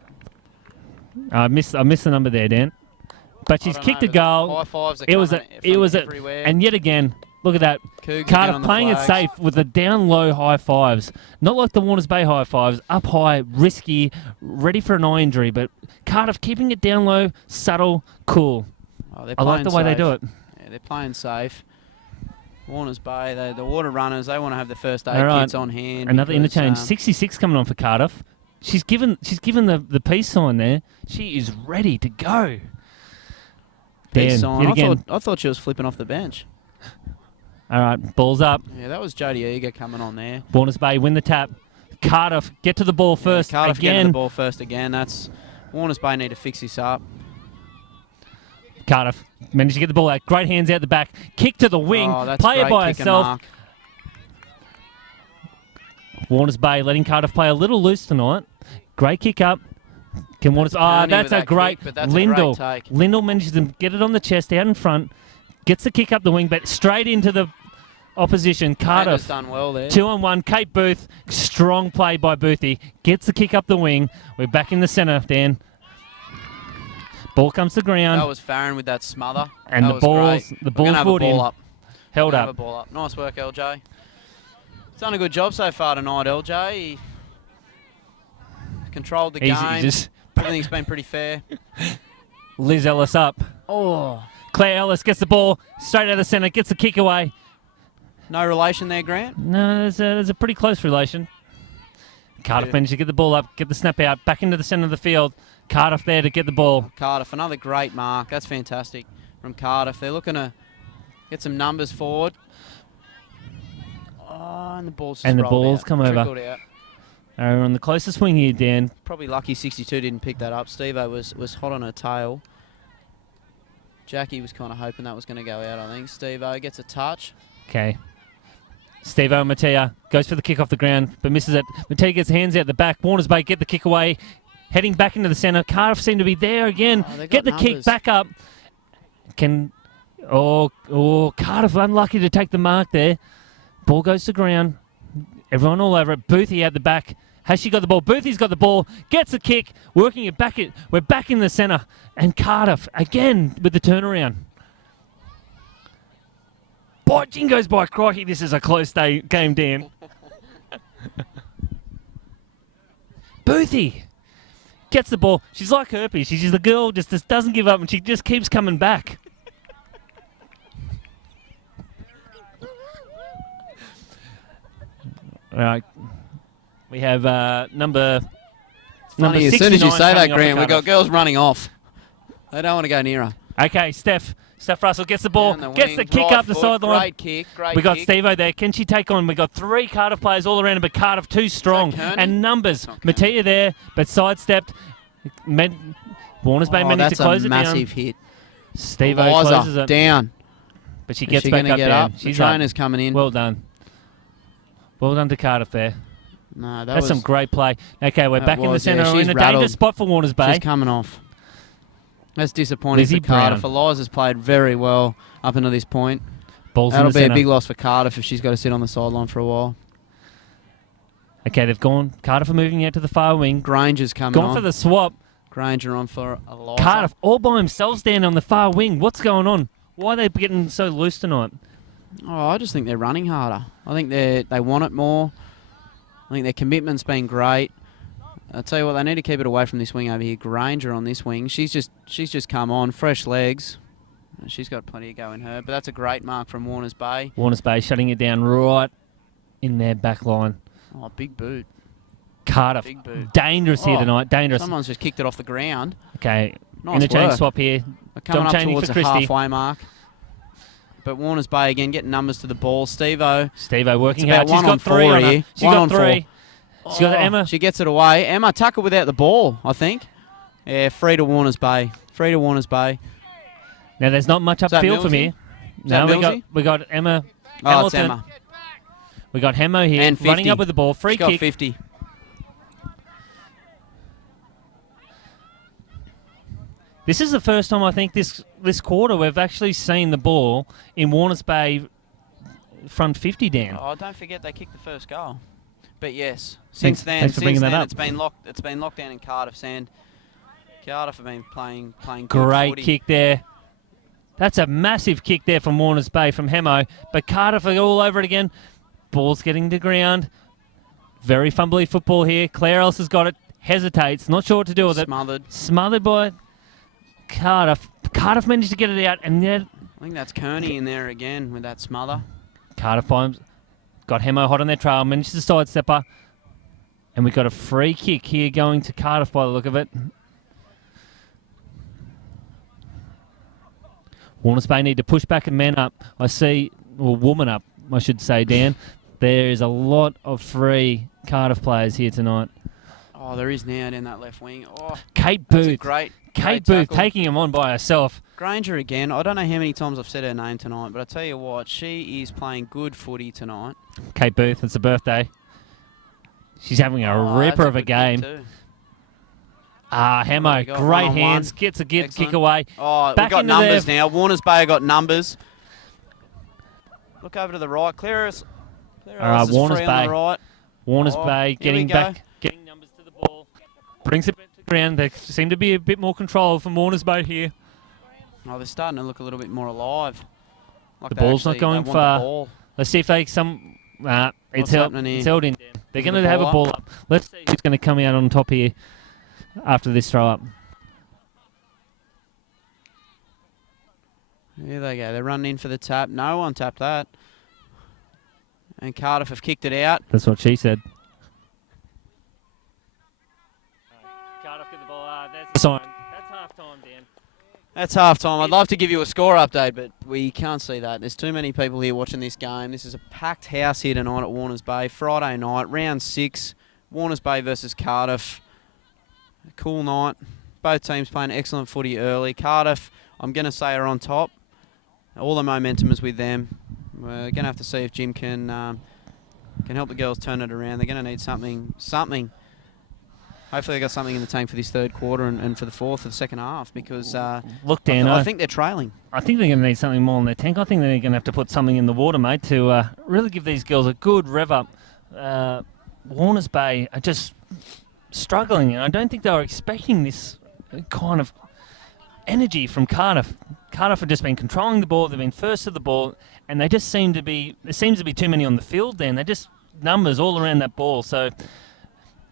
I missed the number there, Dan. But she's I don't kicked know, a but goal. High fives are It was coming everywhere. and yet again, look at that. Cougs Cardiff again on the playing it flags. safe with the down low high fives. Not like the Warners Bay high fives. Up high, risky, ready for an eye injury. But Cardiff keeping it down low, subtle, cool. Oh, they're I like the way playing they do safe. it. Yeah, they're playing safe. Warners Bay, the water runners, they want to have the first aid All right. kits on hand. Another because, interchange. 66 coming on for Cardiff. She's given the peace sign there. She is ready to go. peace Dan, sign. yet again. I thought she was flipping off the bench. All right, balls up. Yeah, that was Jodie Eager coming on there. Warners Bay win the tap. Cardiff get to the ball first Cardiff getting again. the ball first again. That's Warners Bay need to fix this up. Cardiff managed to get the ball out. Great hands out the back. Kick to the wing. Oh, that's Player great by kick and herself. mark. Warners Bay letting Cardiff play a little loose tonight. Great kick up. Can Warners? Pounding That's with a that great kick, but that's a Lindell. great take. Lindell manages to get it on the chest out in front. Gets the kick up the wing, but straight into the opposition. Defender's Cardiff. done well there. 2-on-1. Kate Booth. Strong play by Boothie. Gets the kick up the wing. We're back in the centre, Dan. Ball comes to ground. That was Farron with that smother. And that the was ball's great. the We're gonna ball's have a brought in. ball up. Held Gonna have a up. ball up. Nice work, LJ. He's done a good job so far tonight, LJ. He controlled the Easy, game. just Everything's been pretty fair. Liz Ellis up. Oh. Claire Ellis gets the ball straight out of the centre, gets the kick away. No relation there, Grant? No, there's a pretty close relation. Cardiff Yeah. managed to get the ball up, get the snap out, back into the centre of the field. Cardiff there to get the ball. Cardiff, another great mark. That's fantastic from Cardiff. They're looking to get some numbers forward. Oh, and the ball's just And the rolled ball's out, come over. trickled out. We're on the closest wing here, Dan. Probably lucky 62 didn't pick that up. Steve-O was hot on her tail. Jackie was kind of hoping that was going to go out, I think. Steve-O gets a touch. Okay. Steve-O and Mattia goes for the kick off the ground, but misses it. Mattia gets hands out the back. Warners Bay get the kick away. Heading back into the centre. Cardiff seem to be there again. Get the kick back up. Cardiff unlucky to take the mark there. Ball goes to ground. Everyone all over it. Boothie at the back. Has she got the ball? Boothie's got the ball. Gets the kick. Working it back. We're back in the centre. And Cardiff again with the turnaround. Boy, Jingo's by. Crikey, this is a close game, Dan. Boothie gets the ball. She's like herpes. She's the girl just doesn't give up and she just keeps coming back. All right. We have number Funny, as 69 soon as you say that, coming off Graham, the we've got cutoff. girls running off. They don't want to go near her. Okay, Steph Russell gets the ball, Down the gets wing, the kick right up the foot, sideline. Great kick, great We got kick. Steve-O there. Can she take on? We got 3 Cardiff players all around her, but Cardiff too strong. Kearney? And numbers. It's not Mattia there, but sidestepped. Warners Bay managed to close it That's a down. massive hit. Steve-O Eliza, closes it. down. But she Is gets she back gonna up get there. up? The She's trainer's up. coming in. Well done. Well done to Cardiff there. No, That's some great play. Okay, we're that back in the was, yeah, centre. We're she's in a rattled. dangerous spot for Warners Bay. She's coming off. That's disappointing Lizzie for Cardiff. Brown. Eliza's played very well up until this point. Balls in That'll the be a centre. big loss for Cardiff if she's got to sit on the sideline for a while. Okay, they've gone. Cardiff are moving out to the far wing. Granger's coming Gone on. for the swap. Granger on for Eliza. Cardiff all by themselves down on the far wing. What's going on? Why are they getting so loose tonight? Oh, I just think they're running harder. I think they want it more. I think their commitment's been great. I'll tell you what, they need to keep it away from this wing over here. Granger on this wing. She's just come on, fresh legs. She's got plenty of go in her, but that's a great mark from Warners Bay. Warners Bay shutting it down right in their back line. Oh, big boot. Cardiff, Big boot. dangerous here Oh, tonight. Dangerous. Someone's just kicked it off the ground. Okay, Nice interchange work. swap here. They're coming Dom up Chaney towards for the Christie. halfway mark. But Warners Bay again getting numbers to the ball. Steve-O. Steve-O working It's hard. about She's one on got 3 four on her. here. She's One got on 3. She's got Emma. She gets it away. Emma Tucker without the ball, I think. Yeah, free to Warners Bay. Free to Warners Bay. Now there's not much Is that upfield from Millsy? here. Is that No, Millsy? we got Emma Oh, Hamilton. it's Emma. We got Hemo here And 50. running up with the ball. Free She's got kick. 50. This is the first time I think this quarter we've actually seen the ball in Warners Bay front 50 down. Oh, don't forget they kicked the first goal. But yes, since then, thanks for bringing that up. it's been locked down in Cardiff's end. Cardiff have been playing good Great footy. kick there. That's a massive kick there from Warners Bay from Hemo. But Cardiff are all over it again. Ball's getting to ground. Very fumbly football here. Claire Ellis has got it. Hesitates. Not sure what to do with it. Smothered by Cardiff. Cardiff managed to get it out, and then I think that's Kearney in there again with that smother. Cardiff got Hemo hot on their trail, managed to sidestep her. And we've got a free kick here going to Cardiff by the look of it. Warners Bay need to push back and man up. I see, well, woman up, I should say, Dan. There is a lot of free Cardiff players here tonight. Oh, there is now down that left wing. Oh, Kate that's a Booth. great Kate Booth tackle. taking him on by herself. Granger again. I don't know how many times I've said her name tonight, but I tell you what, she is playing good footy tonight. Kate Booth, it's a birthday. She's having a Oh, ripper that's of a good kick game. too. Hemo, What have we got? great One-on-one. hands, gets a kick Excellent. away. Oh, Back we've got into numbers there. now. Warners Bay got numbers. Look over to the right. Claire is Warners free Bay. on the right. Warners Oh, Bay here we getting go. back, getting numbers to the ball. Brings it back to the ground. There seem to be a bit more control from Warners Bay here. Oh, they're starting to look a little bit more alive. Like The they ball's not actually- going they want far. the ball. Let's see if they it's What's held, happening here? it's held in. They're Is going the to have a ball ball up. Let's see who's going to come out on top here after this throw up. Here they go. They're running in for the tap. No one tapped that. And Cardiff have kicked it out. That's what she said. Cardiff get the ball. There's the sign. That's half time, Dan. That's half time. I'd love to give you a score update, but we can't see that. There's too many people here watching this game. This is a packed house here tonight at Warners Bay. Friday night, round 6. Warners Bay versus Cardiff. A cool night. Both teams playing excellent footy early. Cardiff I'm going to say are on top. All the momentum is with them. We're going to have to see if Jim can help the girls turn it around. They're going to need something. Hopefully they got something in the tank for this third quarter and for the fourth of the second half, because look, Dan, I think they're trailing. I think they're going to need something more in their tank. I think they're going to have to put something in the water, mate, to really give these girls a good rev up. Warners Bay are just struggling, and I don't think they were expecting this kind of energy from Cardiff. Cardiff have just been controlling the ball. They've been first to the ball, and they just seem to be. There seems to be too many on the field. Then they're just numbers all around that ball. So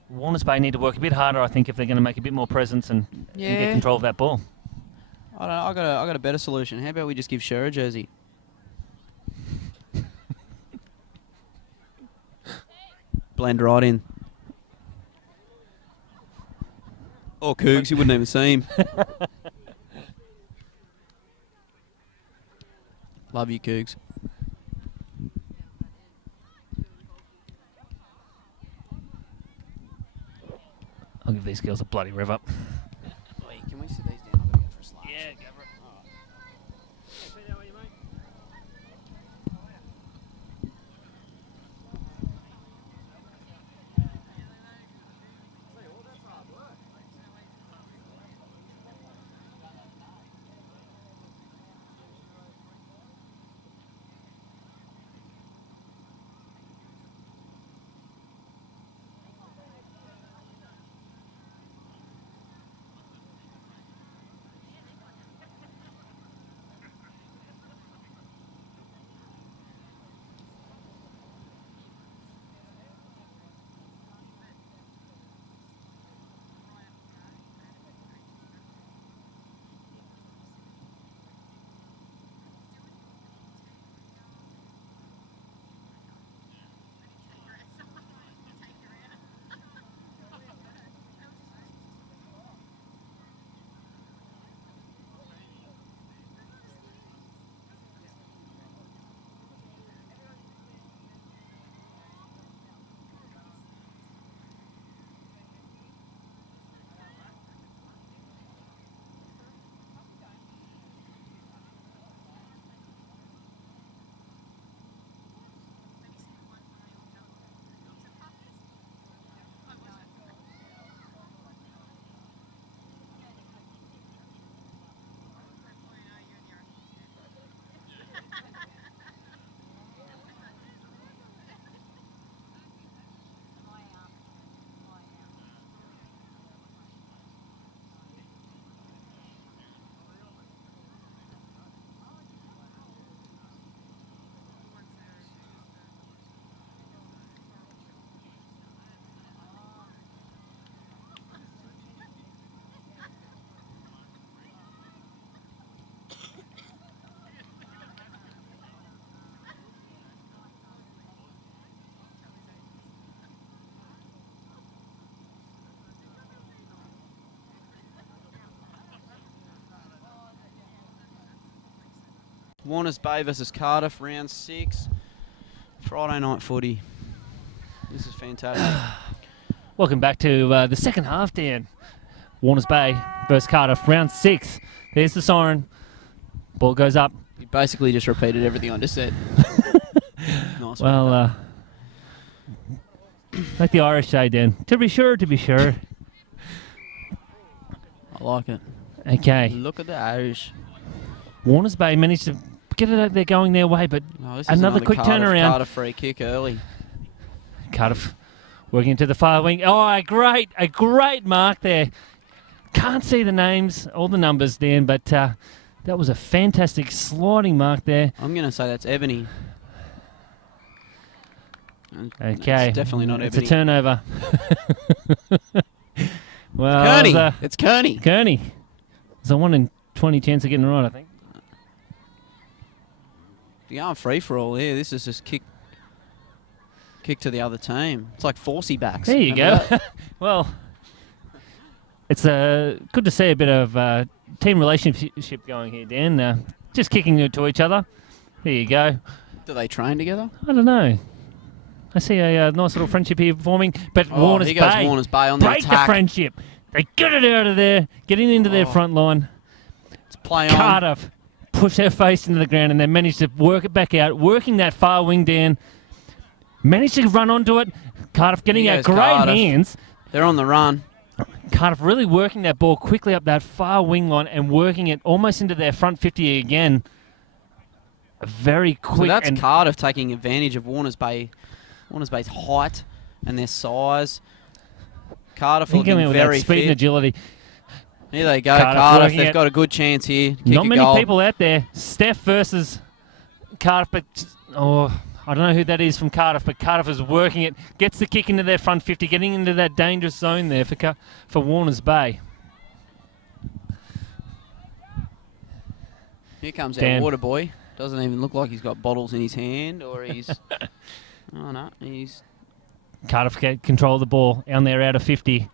Warners Bay need to work a bit harder, I think, if they're going to make a bit more presence and get control of that ball. I don't know. I got a better solution. How about we just give Sher a jersey? Blend right in. Oh, Cougs, you wouldn't even see him. Love you, Cougs. I'll give these girls a bloody rev up. Wait, can we sit these down? I'm going to go for a slash. Yeah, go for it. Warners Bay versus Cardiff, round 6. Friday night footy. This is fantastic. Welcome back to the second half, Dan. Warners Bay versus Cardiff, round 6. There's the siren. Ball goes up. You basically just repeated everything I just said. Nice. Well, like the Irish say, Dan. To be sure, to be sure. I like it. Okay. Look at the Irish. Warners Bay managed to get it out there going their way, but No, this is another quick turnaround. Cardiff free kick early. Cardiff working into the far wing. Oh, a great mark there. Can't see the names or the numbers, Dan, but that was a fantastic sliding mark there. I'm going to say that's Ebony. Okay. It's definitely not It's Ebony. a turnover. Well, Kearney. It's Kearney. Kearney. There's a 1 in 20 chance of getting it right, I think. You're going free for all here. This is just kick to the other team. It's like Forsey backs. There you Remember go. that? Well, it's good to see a bit of team relationship going here, Dan. Just kicking it to each other. There you go. Do they train together? I don't know. I see a nice little friendship here forming, but Warners here goes Bay Warners Bay on the break the attack. friendship. They get it out of there, getting into their front line. It's Play on. Cardiff push their face into the ground and they managed to work it back out, working that far wing down. Managed to run onto it. Cardiff getting out great hands. They're on the run. Cardiff really working that ball quickly up that far wing line and working it almost into their front 50 again. A very quick. So that's Cardiff taking advantage of Warners Bay's height and their size. Cardiff looking very speed fit. and agility. Here they go, Cardiff. They've got a good chance here. Not many people out there. Steph versus Cardiff, but I don't know who that is from Cardiff, but Cardiff is working it. Gets the kick into their front 50, getting into that dangerous zone there for Warners Bay. Here comes our water boy. Doesn't even look like he's got bottles in his hand, or he's... oh, no, he's... Cardiff get control of the ball on there out of 50.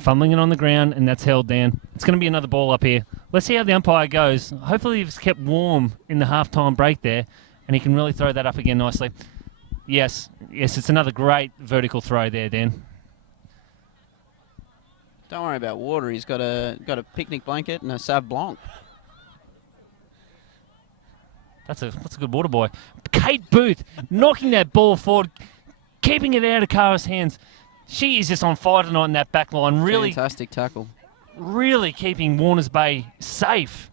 Fumbling it on the ground, and that's held down. It's going to be another ball up here. Let's see how the umpire goes. Hopefully he's kept warm in the half-time break there, and he can really throw that up again nicely. Yes, it's another great vertical throw there, Dan. Don't worry about water. He's got a picnic blanket and a Sauv Blanc. That's a good water boy. Kate Booth knocking that ball forward, keeping it out of Kara's hands. She is just on fire tonight in that back line. Really fantastic tackle. Really keeping Warners Bay safe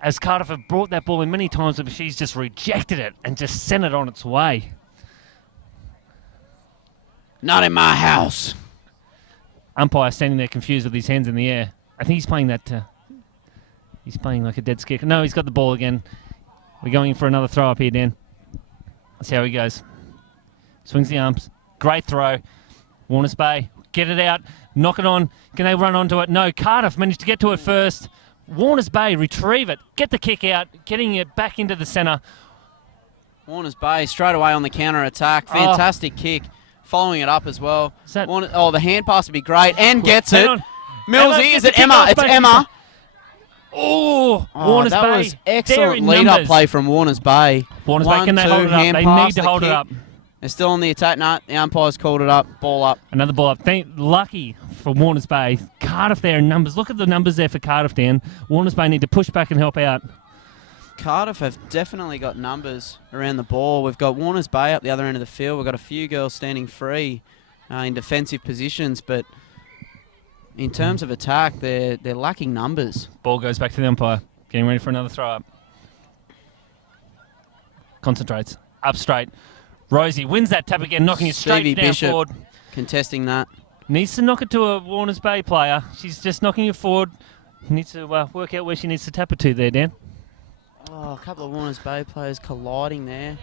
as Cardiff have brought that ball in many times, but she's just rejected it and just sent it on its way. Not in my house. Umpire standing there confused with his hands in the air. I think he's playing that... he's playing like a dead skicker. No, he's got the ball again. We're going for another throw up here, Dan. Let's see how he goes. Swings the arms. Great throw. Warners Bay, get it out. Knock it on. Can they run onto it? No, Cardiff managed to get to it first. Warners Bay retrieve it. Get the kick out. Getting it back into the centre. Warners Bay straight away on the counter-attack. Fantastic kick. Following it up as well. The hand pass would be great. And gets it. Millsy, is it Emma? It's Emma. Warners Bay. That was excellent lead-up play from Warners Bay. Warners Bay, can they hold it up? They need to hold it up. They're still on the attack. No, the umpire's called it up. Ball up. Another ball up. Lucky for Warners Bay. Cardiff there in numbers. Look at the numbers there for Cardiff, Dan. Warners Bay need to push back and help out. Cardiff have definitely got numbers around the ball. We've got Warners Bay up the other end of the field. We've got a few girls standing free in defensive positions, but in terms of attack, they're lacking numbers. Ball goes back to the umpire. Getting ready for another throw up. Concentrates. Up straight. Rosie wins that tap again, knocking it straight down forward. Contesting that. Needs to knock it to a Warners Bay player. She's just knocking it forward. Needs to work out where she needs to tap it to there, Dan. A couple of Warners Bay players colliding there.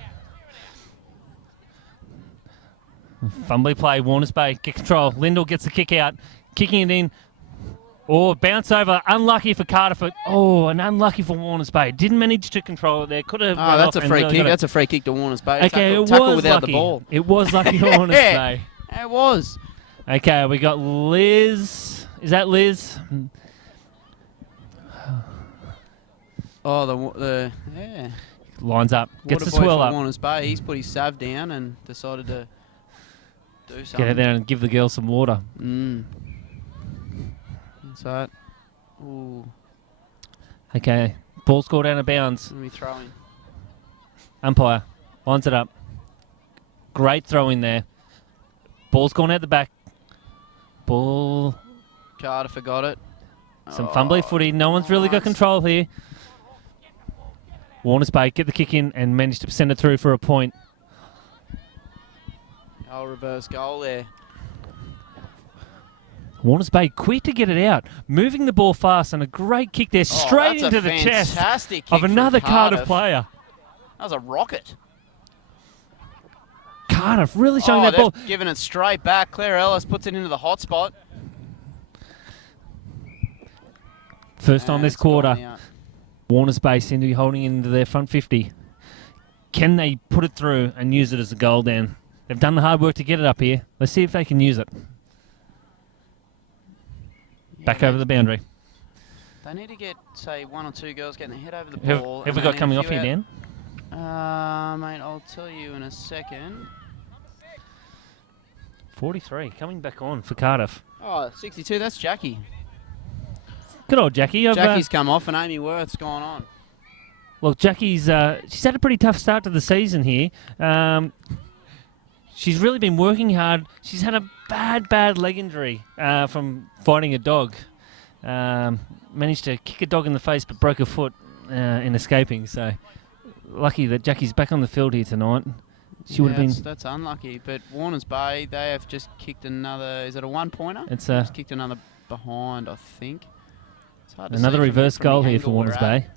Fumbly play, Warners Bay. Get control. Lindell gets the kick out. Kicking it in. Bounce over. Unlucky for Cardiff. And unlucky for Warners Bay. Didn't manage to control it there. Could have. That's a free kick. That's a free kick to Warners Bay. Okay, tackle without the ball. It was lucky for Warners Bay. It was. Okay, we got Liz. Is that Liz? Yeah. Lines up. Gets the Water boy swirl for up. Warners Bay. He's put his Sauv down and decided to do something. Get it down and give the girl some water. That's right. Ooh. Okay. Ball scored out of bounds. Let me throw in. Umpire lines it up. Great throw in there. Ball's gone out the back. Ball. Carter forgot it. Some fumbly footy. No one's really got control here. Warners Bay get the kick in and manage to send it through for a point. Reverse goal there. Warners Bay quick to get it out. Moving the ball fast and a great kick there straight into the chest of another Cardiff player. That was a rocket. Cardiff really showing that ball. Giving it straight back. Claire Ellis puts it into the hot spot. First time this quarter. Warners Bay seem to be holding into their front 50. Can they put it through and use it as a goal, Dan? They've done the hard work to get it up here. Let's see if they can use it. Back over the boundary. They need to get, say, one or two girls getting their head over the ball. Have we got coming off here, Dan? Mate, I'll tell you in a second. 43, coming back on for Cardiff. 62, that's Jackie. Good old Jackie. Jackie's come off and Amy Worth's gone on. Look, Jackie's she's had a pretty tough start to the season here. She's really been working hard. She's had a bad leg injury from fighting a dog. Managed to kick a dog in the face but broke her foot in escaping. So lucky that Jackie's back on the field here tonight. She would have been. That's unlucky. But Warners Bay, they have just kicked another. Is it a 1-pointer? It's just kicked another behind, I think. It's hard to another see reverse from goal the here for angle Warners we're at. Bay.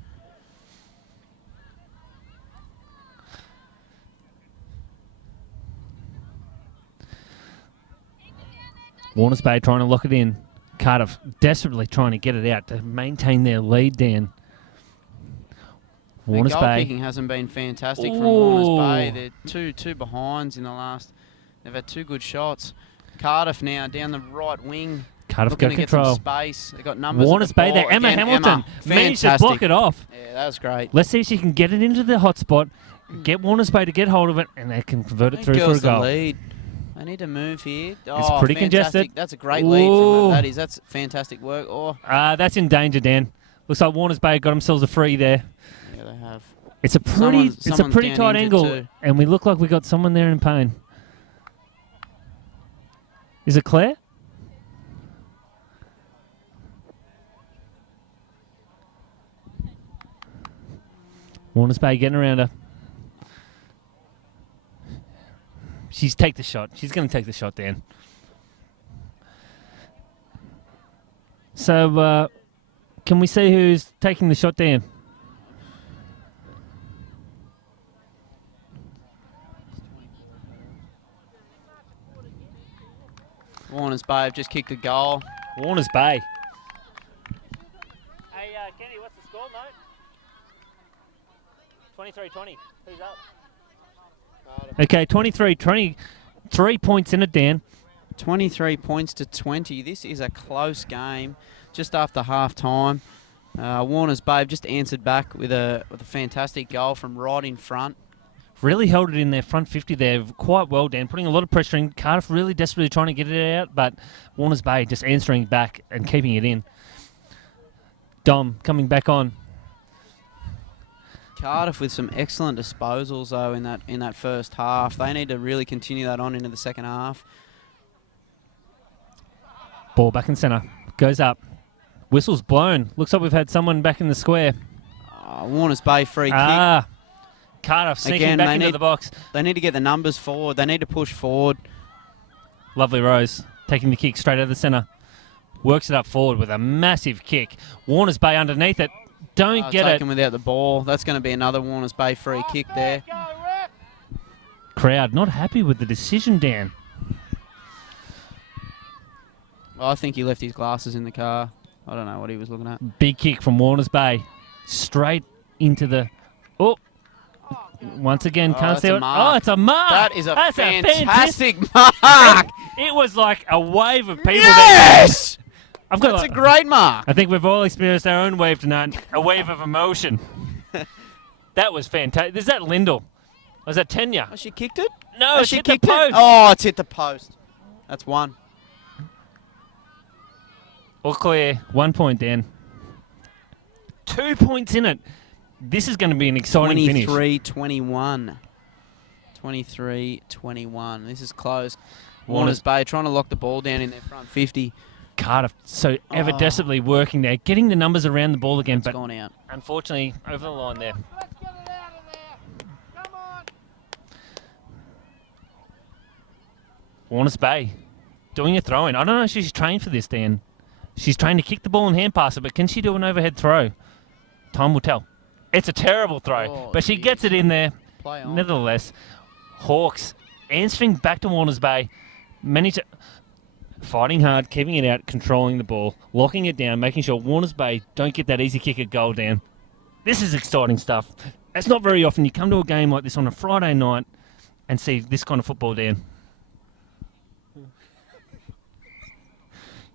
Warners Bay trying to lock it in. Cardiff desperately trying to get it out to maintain their lead, Dan. Warners goal Bay. kicking hasn't been fantastic from Warners Bay. They're two behinds in the last. They've had 2 good shots. Cardiff now down the right wing. Cardiff looking got to get control. some space. They've got numbers. Warners at the Bay ball. there. Emma Again, Hamilton managed to block it off. Yeah, that was great. Let's see if she can get it into the hot spot, get Warners Bay to get hold of it, and they can convert it through for a The goal. lead. They need to move here. It's pretty fantastic. congested. That's a great lead from them. That's fantastic work. That's in danger, Dan. Looks like Warners Bay got themselves a free there. Yeah, they have. It's a pretty Someone's down tight injured angle, too. and we look like we got someone there in pain. Is it Claire? Warners Bay getting around her. She's take the shot. She's going to take the shot, Dan. So, can we see who's taking the shot, Dan? Warners Bay have just kicked a goal. Warners Bay. Hey, Kenny, what's the score, mate? 23-20. Who's up? Okay, 23-20. 3 points in it, Dan. 23 points to 20. This is a close game. Just after half time, Warners Bay have just answered back with a fantastic goal from right in front. Really held it in their front 50 there quite well, Dan. Putting a lot of pressure in. Cardiff really desperately trying to get it out, but Warners Bay just answering back and keeping it in. Dom coming back on. Cardiff with some excellent disposals though in that first half. They need to really continue that on into the second half. Ball back in centre. Goes up. Whistle's blown. Looks like we've had someone back in the square. Warners Bay free kick. Cardiff sneaking Again, back into the box. They need to get the numbers forward. They need to push forward. Lovely Rose taking the kick straight out of the centre. Works it up forward with a massive kick. Warners Bay underneath it. Don't get it. Taken without the ball. That's going to be another Warners Bay free kick there. Crowd not happy with the decision, Dan. Well, I think he left his glasses in the car. I don't know what he was looking at. Big kick from Warners Bay. Straight into the... Oh! Once again, can't see it. Oh, it's a mark! That is That's fantastic mark! It was like a wave of people Yes! there. That's a great mark. I think we've all experienced our own wave tonight. A wave of emotion. That was fantastic. Is that Lyndall? Was that Tenya? Oh, she kicked it? No, she hit the kicked it. post. Oh, it's hit the post. That's one. All clear. 1 point, Dan. 2 points in it. This is going to be an exciting finish. 23-21. 23-21. This is close. Warners Bay trying to lock the ball down in their front 50. Cardiff so ever desperately working there, getting the numbers around the ball again, It's but gone out. unfortunately over the line there. Let's get it out of there. Come on. Warners Bay doing a throw-in. I don't know if she's trained for this, Dan. She's trained to kick the ball and hand pass it, but can she do an overhead throw? Time will tell. It's a terrible throw, but she gets it in there. Play on. Nevertheless, Hawks answering back to Warners Bay, fighting hard, keeping it out, controlling the ball, locking it down, making sure Warners Bay don't get that easy kick at goal, Dan. This is exciting stuff. It's not very often you come to a game like this on a Friday night and see this kind of football, Dan.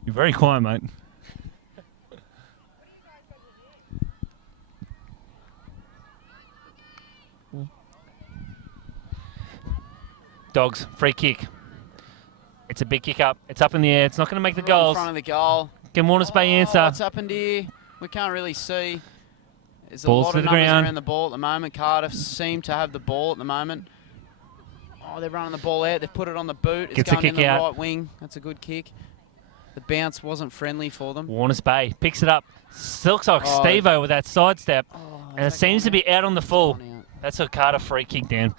You're very quiet, mate. Dogs, free kick. It's a big kick up. It's up in the air. It's not going to make the In goals. front of the goal. Can Warners Bay answer? What's happened here? We can't really see. There's a Balls lot to of the numbers ground. around the ball at the moment. Cardiff seem to have the ball at the moment. Oh, they're running the ball out. They've put it on the boot. It's Gets a going in kick the out. right wing. That's a good kick. The bounce wasn't friendly for them. Warners Bay picks it up. Looks like Oh. Steve-O with that sidestep. Oh, And it is that seems to gone be out on the full. Gone out. That's a Cardiff free kick, Dan.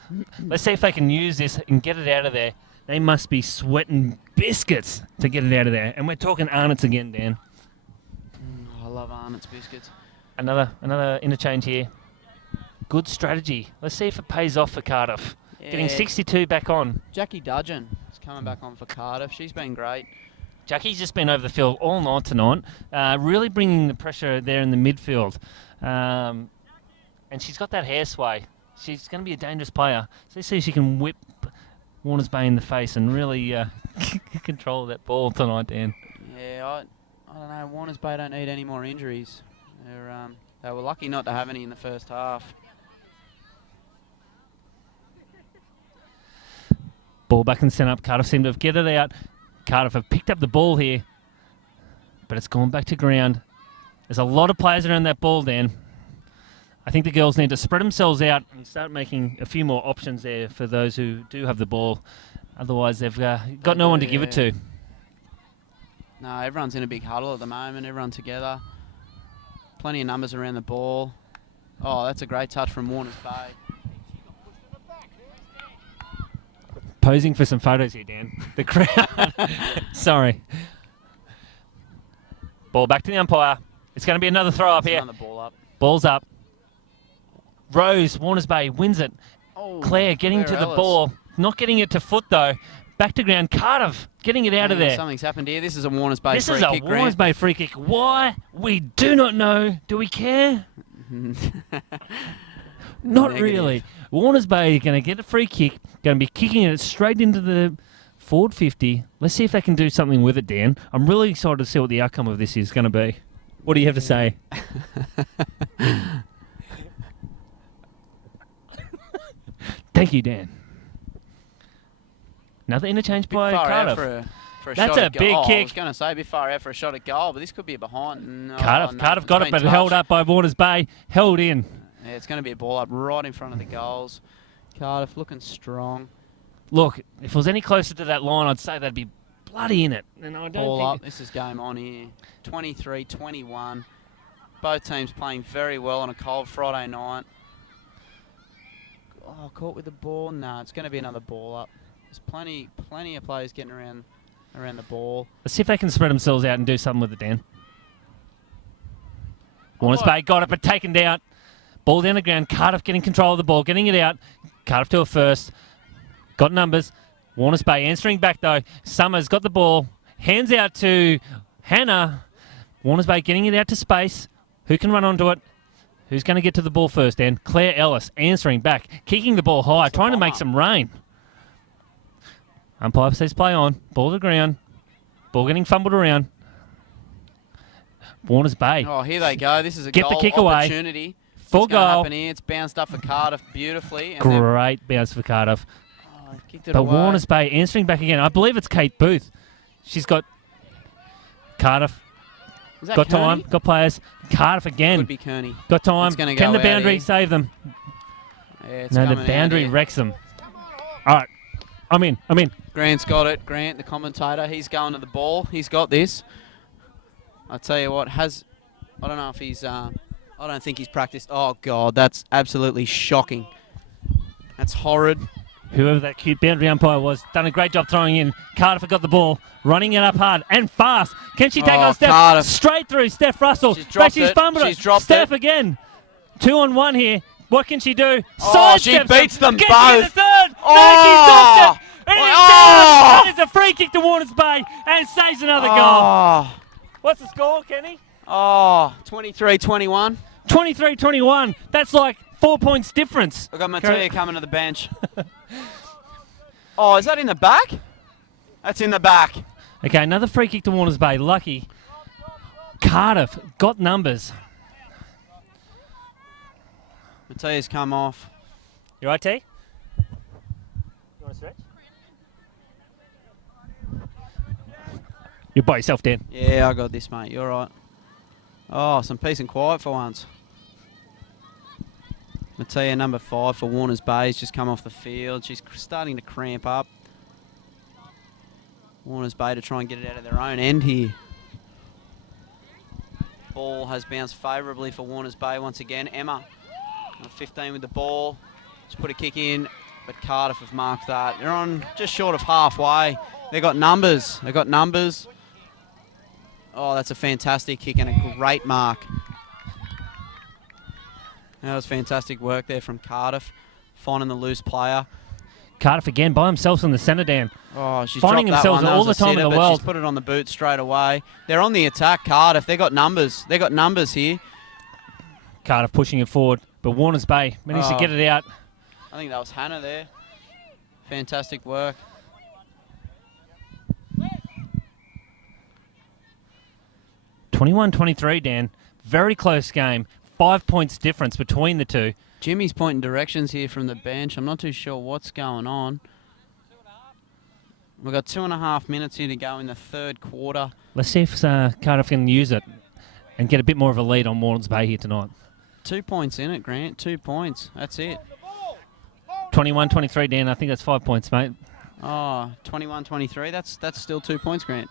Let's see if they can use this and get it out of there. They must be sweating biscuits to get it out of there. And we're talking Arnott's again, Dan. I love Arnott's biscuits. Another interchange here. Good strategy. Let's see if it pays off for Cardiff. Getting Yeah. 62 back on. Jackie Dudgeon is coming back on for Cardiff. She's been great. Jackie's just been over the field all night tonight, really bringing the pressure there in the midfield. And she's got that hair sway. She's going to be a dangerous player. So let's see if she can whip Warners Bay in the face and really control that ball tonight, Dan. Yeah, I don't know. Warners Bay don't need any more injuries. They were lucky not to have any in the first half. Ball back in the centre up. Cardiff seem to have get it out. Cardiff have picked up the ball here, but it's gone back to ground. There's a lot of players around that ball, Dan. I think the girls need to spread themselves out and start making a few more options there for those who do have the ball. Otherwise, they've got no one to give it to. No, everyone's in a big huddle at the moment. Everyone together. Plenty of numbers around the ball. Oh, that's a great touch from Warners Bay. Posing for some photos here, Dan. The crowd. Sorry. Ball back to the umpire. It's going to be another throw up here. Another ball up. Ball's up. Rose, Warners Bay wins it. Oh, Claire getting to the Ellis. ball. Not getting it to foot, though. Back to ground. Cardiff getting it out of there. Something's happened here. This is a Warners Bay This free is a kick. Warners Bay free kick. Why? We do not know. Do we care? Not Negative. really. Warners Bay are going to get a free kick. Going to be kicking it straight into the forward 50. Let's see if they can do something with it, Dan. I'm really excited to see what the outcome of this is going to be. What do you have to say? Thank you, Dan. Another interchange Bit by far out Cardiff. for a That's shot a at goal. big I kick. was going to say a bit far out for a shot at goal, but this could be a behind. No, Cardiff got it's it, been but held touched. up by Warners Bay. Held in. Yeah, it's going to be a ball up right in front of the goals. Cardiff looking strong. Look, if it was any closer to that line, I'd say they'd be bloody in it. And I don't Ball think up. This is game on here. 23-21. Both teams playing very well on a cold Friday night. Oh, caught with the ball. No, it's going to be another ball up. There's plenty of players getting around the ball. Let's see if they can spread themselves out and do something with it, Dan. Warners Bay got it, but taken down. Ball down the ground. Cardiff getting control of the ball, getting it out. Cardiff to a first. Got numbers. Warners Bay answering back, though. Summers got the ball. Hands out to Hannah. Warners Bay getting it out to space. Who can run onto it? Who's going to get to the ball first, Dan? Claire Ellis answering back. Kicking the ball high, trying to make some rain. Umpire says play on. Ball to the ground. Ball getting fumbled around. Warners Bay. Oh, here they go. This is a Get the goal kick away. opportunity. Full What's going to goal. happen here? It's bounced up for Cardiff beautifully. And they've- Great bounce for Cardiff. kicked it But away. Warners Bay answering back again. I believe it's Kate Booth. She's got Cardiff. Was that Got Kearney? time. Got players. Cardiff again. Could be Kearney. Got time. It's gonna Can go the out boundary here. save them? Yeah, it's No, the coming out boundary here. wrecks them. All right. I'm in. Grant's got it. Grant, the commentator, he's going to the ball. He's got this. I'll tell you what, I don't know if he's, I don't think he's practiced. Oh, God, that's absolutely shocking. That's horrid. Whoever that cute boundary umpire was, done a great job throwing in. Cardiff have got the ball, running it up hard and fast. Can she take Oh, on Steph? Cardiff. Straight through Steph Russell. She's But dropped she's it. fumbled She's it. dropped Steph it. again. 2-on-1 here. What can she do? Oh, she Sidesteps beats them Gets both. in the third. Oh. No, she stopped it. And it's Oh. down. And it's a free kick to Warners Bay and saves another goal. Oh, What's the score, Kenny? 23-21. 23-21. That's like 4 points difference. I've got Mattia coming to the bench. Oh, is that in the back? That's in the back. Okay, another free kick to Warners Bay. Lucky. Cardiff got numbers. Mattia's come off. You right, T? You want to stretch? You're by yourself, Dan. Yeah, I got this, mate. You're right. Oh, some peace and quiet for once. Mattia, number 5 for Warners Bay, has just come off the field. She's starting to cramp up. Warners Bay to try and get it out of their own end here. Ball has bounced favourably for Warners Bay once again. Emma, 15 with the ball. Just put a kick in, but Cardiff have marked that. They're on just short of halfway. They've got numbers. They've got numbers. Oh, that's a fantastic kick and a great mark. That was fantastic work there from Cardiff, finding the loose player. Cardiff again by themselves in the centre, Dan. Oh, she's finding dropped that themselves one. That all was the a time in sitter, the but world. She's put it on the boot straight away. They're on the attack, Cardiff. They've got numbers. They've got numbers here. Cardiff pushing it forward, but Warners Bay managed to get it out. I think that was Hannah there. Fantastic work. (21-23), Dan. Very close game. 5 points difference between the two. Jimmy's pointing directions here from the bench. I'm not too sure what's going on. We've got 2.5 minutes here to go in the third quarter. Let's see if Cardiff can use it and get a bit more of a lead on Warners Bay here tonight. 2 points in it, Grant. 2 points. That's it. 21-23, Dan. I think that's 5 points, mate. Oh, 21-23. That's still 2 points, Grant.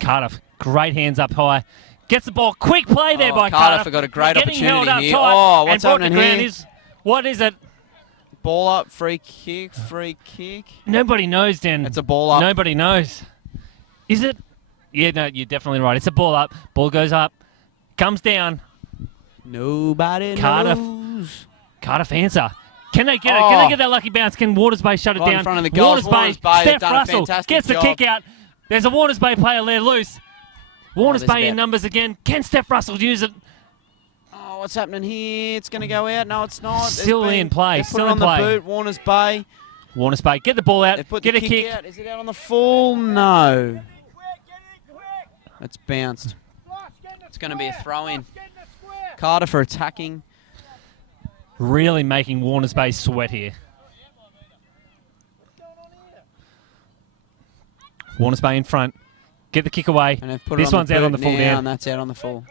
Cardiff, great hands up high. Gets the ball. Quick play there by Cardiff Cardiff. have got a great Getting held opportunity up here. tight Oh, what's and brought happening to ground here? What is it? Ball up, free kick. Nobody knows, Dan. It's a ball up. Nobody knows. Is it? Yeah, no, you're definitely right. It's a ball up. Ball goes up. Comes down. Nobody Cardiff. knows. Cardiff answer. Can they get it? Can they get that lucky bounce? Can Waters Bay shut it Right down? in front of the goals. Warners Bay have Steph done a Russell fantastic gets the job. kick out. There's a Waters Bay player there loose. Waters there's Bay in about- numbers again. Can Steph Russell use it? Oh, what's happening here? It's going to go out. No, it's not. Still in play. They put Still it in on play. the boot. Warners Bay. Warners Bay, get the ball out. They put Get the a kick. out. Is it out on the full? No. It's bounced. It's going to be a throw-in. Cardiff are attacking. Really making Warners Bay sweat here. Warners Bay in front. Get the kick away. And they've put This it on one's the out on the boot full now, down. and that's out on the full.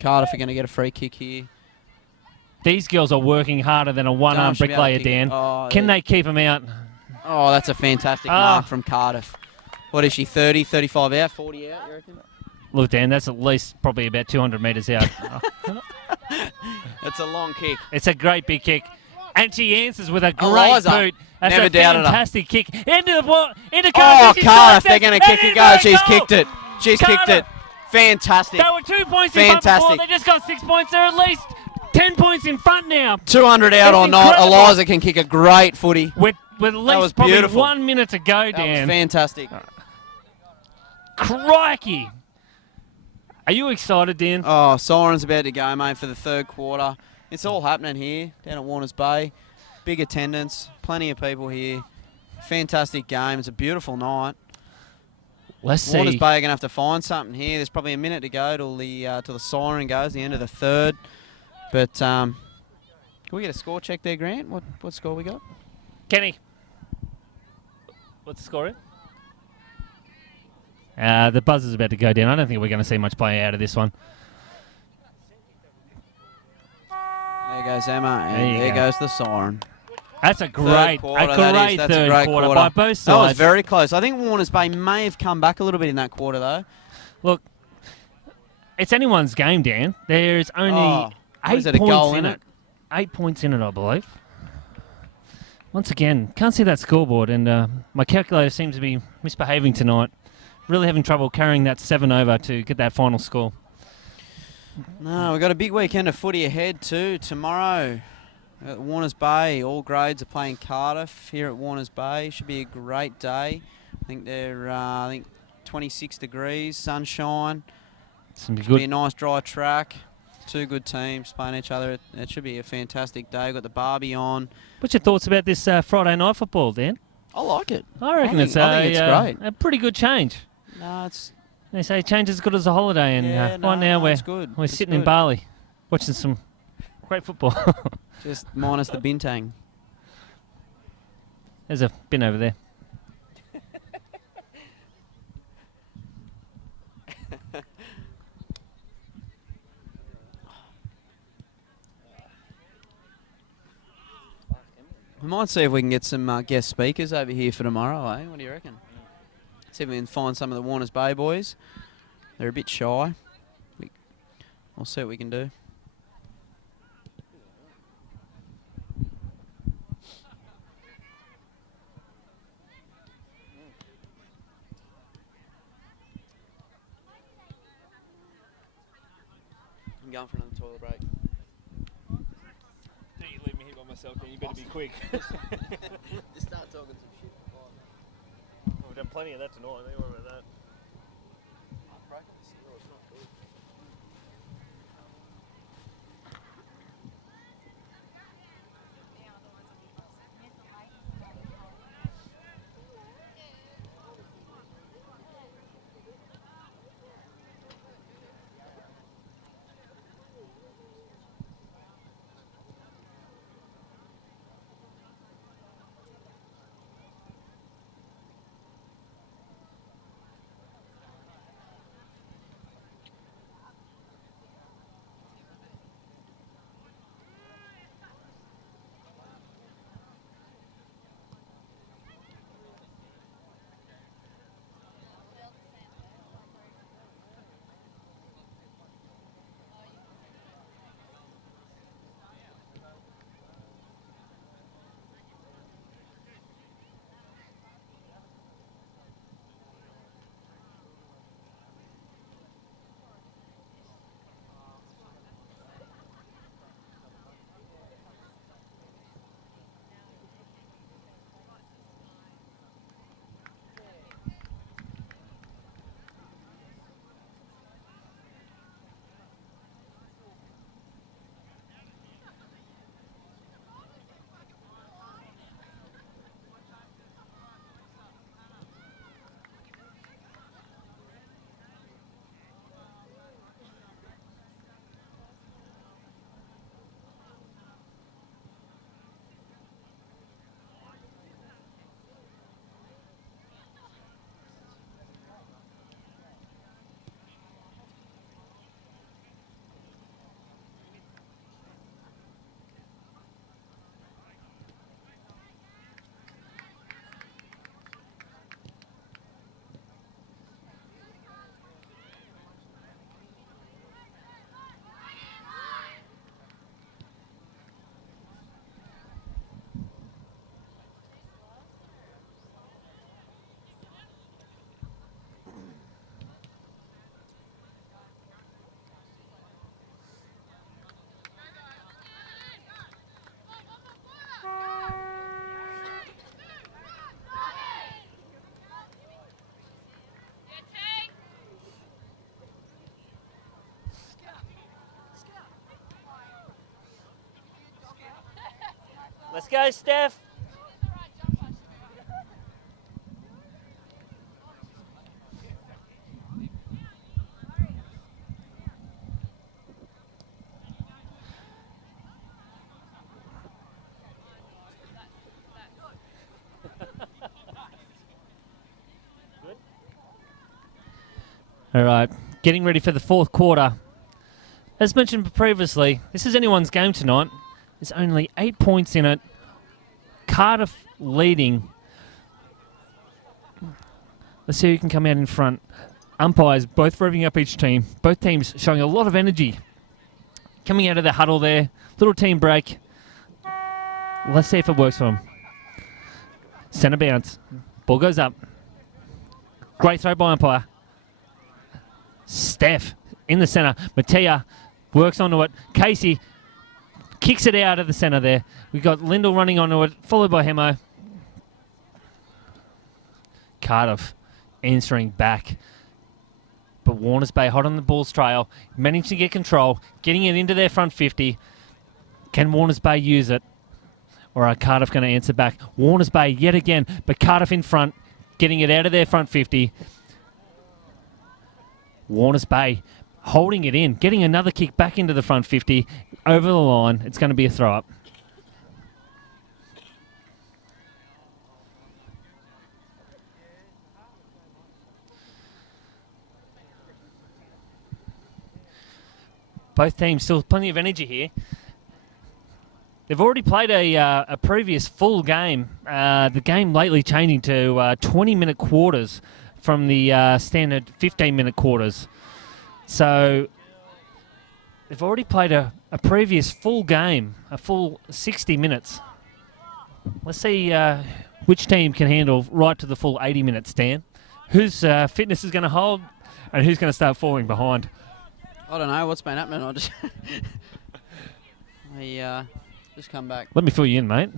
Cardiff are going to get a free kick here. These girls are working harder than a one-arm Should be able to bricklayer, kick it. Dan. Oh, Can they keep them out? Oh, that's a fantastic mark from Cardiff. What is she, 30, 35 out, 40 out, you reckon? Look, Dan, that's at least probably about 200 metres out. That's a long kick. It's a great big kick. And she answers with a great Eliza. boot. That's Never a doubted her. fantastic kick. Into the ball. Into Oh, Cardiff. She Cardiff, strikes they're it, going to kick and it. in Go. for a She's goal. kicked it. She's kicked it. Cardiff. Fantastic. They were 2 points in front before. Fantastic. They just got 6 points. They're at least 10 points in front now. 200 out That's or not, incredible. Eliza can kick a great footy. With was least probably beautiful. 1 minute to go, That was Dan. fantastic. Crikey. Are you excited, Dan? Oh, Siren's about to go, mate, for the third quarter. It's all happening here down at Warners Bay. Big attendance, plenty of people here. Fantastic game. It's a beautiful night. Let's see. Warners Bay are going to have to find something here. There's probably a minute to go till the siren goes, the end of the third. But can we get a score check there, Grant? What score we got? Kenny. What's the score? The buzzer's about to go down. I don't think we're going to see much play out of this one. There goes Emma, There you and there go. goes the siren. That's a great, quarter, a that is. great That's a third great quarter quarter. by both That was sides. very close. I think Warners Bay may have come back a little bit in that quarter, though. Look, it's anyone's game, Dan. There's only What 8 is it, a points goal in in it. 8 points in it, I believe. Once again, can't see that scoreboard, and my calculator seems to be misbehaving tonight. Really having trouble carrying that 7 over to get that final score. No, we've got a big weekend of footy ahead, too. Tomorrow at Warners Bay, all grades are playing Cardiff here at Warners Bay. Should be a great day. I think they're 26 degrees, sunshine. It's going to be Should be a good. nice dry track. Two good teams playing each other. It should be a fantastic day. We've got the Barbie on. What's your thoughts about this Friday night football, Dan? I like it. I reckon think- I think it's great. a pretty good change. No, it's They say change is as good as a holiday, and Yeah, right no, now no, it's good. we're It's sitting in good. Bali watching some great football. just minus the bintang. There's a bin over there. We might see if we can get some guest speakers over here for tomorrow, eh? What do you reckon? See if we can find some of the Warners Bay boys. They're a bit shy. We'll see what we can do. I'm going for another toilet break. Don't you leave me here by myself, then you better be quick. Just start talking some shit. We've done plenty of that tonight, don't worry about that. Let's go, Steph. All right, getting ready for the fourth quarter. As mentioned previously, this is anyone's game tonight. There's only 8 points in it. Cardiff leading. Let's see who can come out in front. Umpires both revving up each team. Both teams showing a lot of energy. Coming out of the huddle there. Little team break. Let's see if it works for them. Centre bounce. Ball goes up. Great throw by umpire. Steph in the centre. Mattia works onto it. Casey kicks it out of the centre there. We've got Lyndall running onto it, followed by Hemo. Cardiff answering back. But Warners Bay hot on the Bulls trail, managing to get control, getting it into their front 50. Can Warners Bay use it? Or are Cardiff going to answer back? Warners Bay yet again, but Cardiff in front, getting it out of their front 50. Warners Bay holding it in, getting another kick back into the front 50, over the line. It's going to be a throw-up. Both teams still plenty of energy here. They've already played a previous full game. The game lately changing to 20-minute quarters from the standard 15-minute quarters. So they've already played a previous full game, a full 60 minutes. Let's see which team can handle right to the full 80 minutes, Dan. Whose fitness is going to hold and who's going to start falling behind? I don't know what's been happening. I just just come back. Let me fill you in, mate.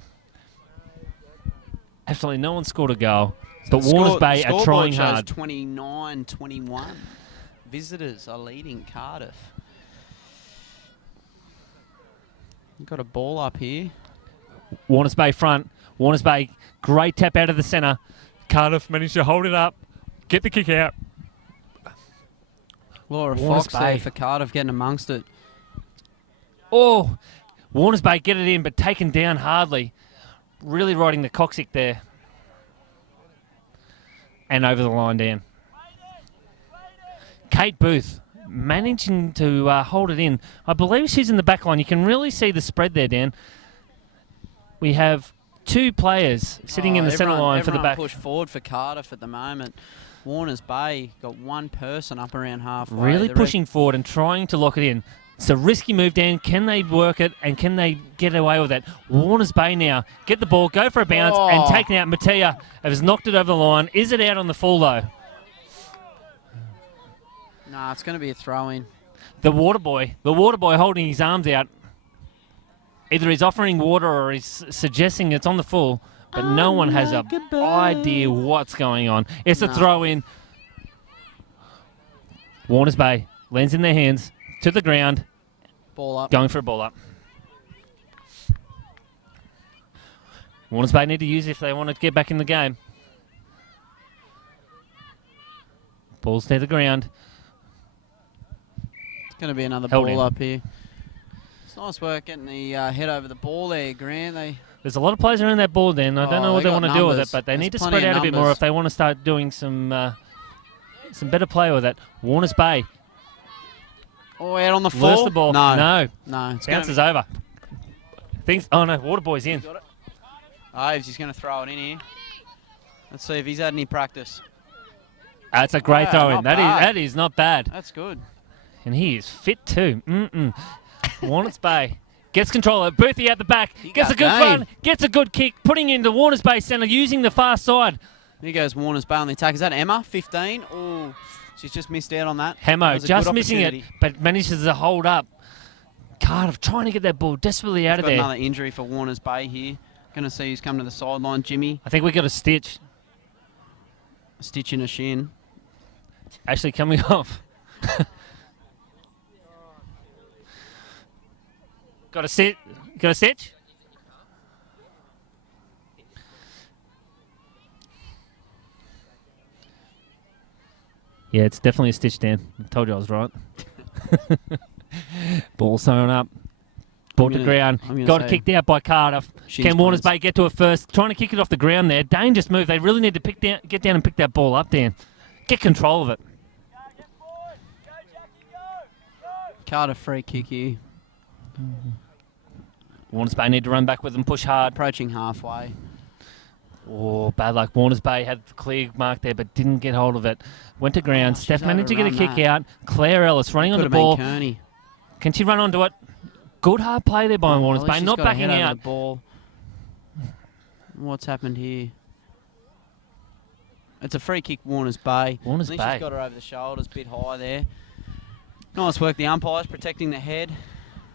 Absolutely no one scored a goal, but The Warners score- Bay the are scoreboard trying shows hard. 29-21. Visitors are leading Cardiff. We've got a ball up here. Warners Bay front. Warners Bay, great tap out of the centre. Cardiff managed to hold it up, get the kick out. Laura Warners Fox Bay. there for Cardiff getting amongst it. Oh, Warners Bay get it in, but taken down hardly. Really riding the coccyx there. And over the line, Dan. Kate Booth managing to hold it in. I believe she's in the back line. You can really see the spread there, Dan. We have two players sitting in the centre line for the back. Push forward for Cardiff at the moment. Warners Bay got one person up around halfway. Really The pushing forward and trying to lock it in. It's a risky move, Dan. Can they work it and can they get away with it? Warners Bay now get the ball, go for a bounce, and taken out. Mattia has knocked it over the line. Is it out on the full, though? Nah, it's going to be a throw-in. The water boy holding his arms out. Either he's offering water or he's suggesting it's on the full, but no one has an idea what's going on. It's a throw-in. Warners Bay lands in their hands to the ground. Ball up. Going for a ball up. Warners Bay need to use it if they want to get back in the game. Ball's near the ground. It's going to be another Held ball in. up here. It's nice work getting the head over the ball there, Grant. There's a lot of players around that ball, Dan. I don't know what they they got want to do with it, numbers. but they There's need to plenty spread of out a bit more numbers. if they want to start doing some better play with it. Warners Bay Oh, out on the full? loses the ball. No. It's gonna Bounces over. Oh no, Waterboy's in. be Ives, he's going to throw it in here. Let's see if he's had any practice. That's a great Yeah, throw in. not bad. That is not bad. That's good. And he is fit too. Warners Bay gets control of it. Boothie at the back. Gets a good run. Gets a good kick. Putting into Warners Bay centre using the far side. Here goes Warners Bay on the attack. Is that Emma? 15? Oh, she's just missed out on that. That Hemo was a just good missing it, opportunity. but manages to hold up. Cardiff trying to get that ball desperately out We've of got there. another injury for Warners Bay here. Going to see who's come to the sideline. Jimmy, I think we got a stitch. a stitch in a shin. Actually coming off. Got a sit. Got a stitch. Yeah, it's definitely a stitch, Dan. I told you I was right. Ball thrown up. Ball to ground. Got it kicked out by Cardiff. Can Warners Bay get to it first? Trying to kick it off the ground there. Dangerous move. They really need to get down and pick that ball up, Dan. Get control of it. Cardiff free kick here. Warners Bay need to run back with them, push hard. Approaching halfway. Oh, bad luck. Warners Bay had the clear mark there, but didn't get hold of it. Went to ground. she's Steph managed to get a overrun kick out. Claire Ellis running on Could the have ball. been Kearney. Can she run onto it? Good hard play there by Warners At least Bay, she's not got her backing head over out. the ball. What's happened here? It's a free kick, Warners Bay. Warners I think Bay. she's got her over the shoulders, a bit high there. Nice work, the umpires protecting the head.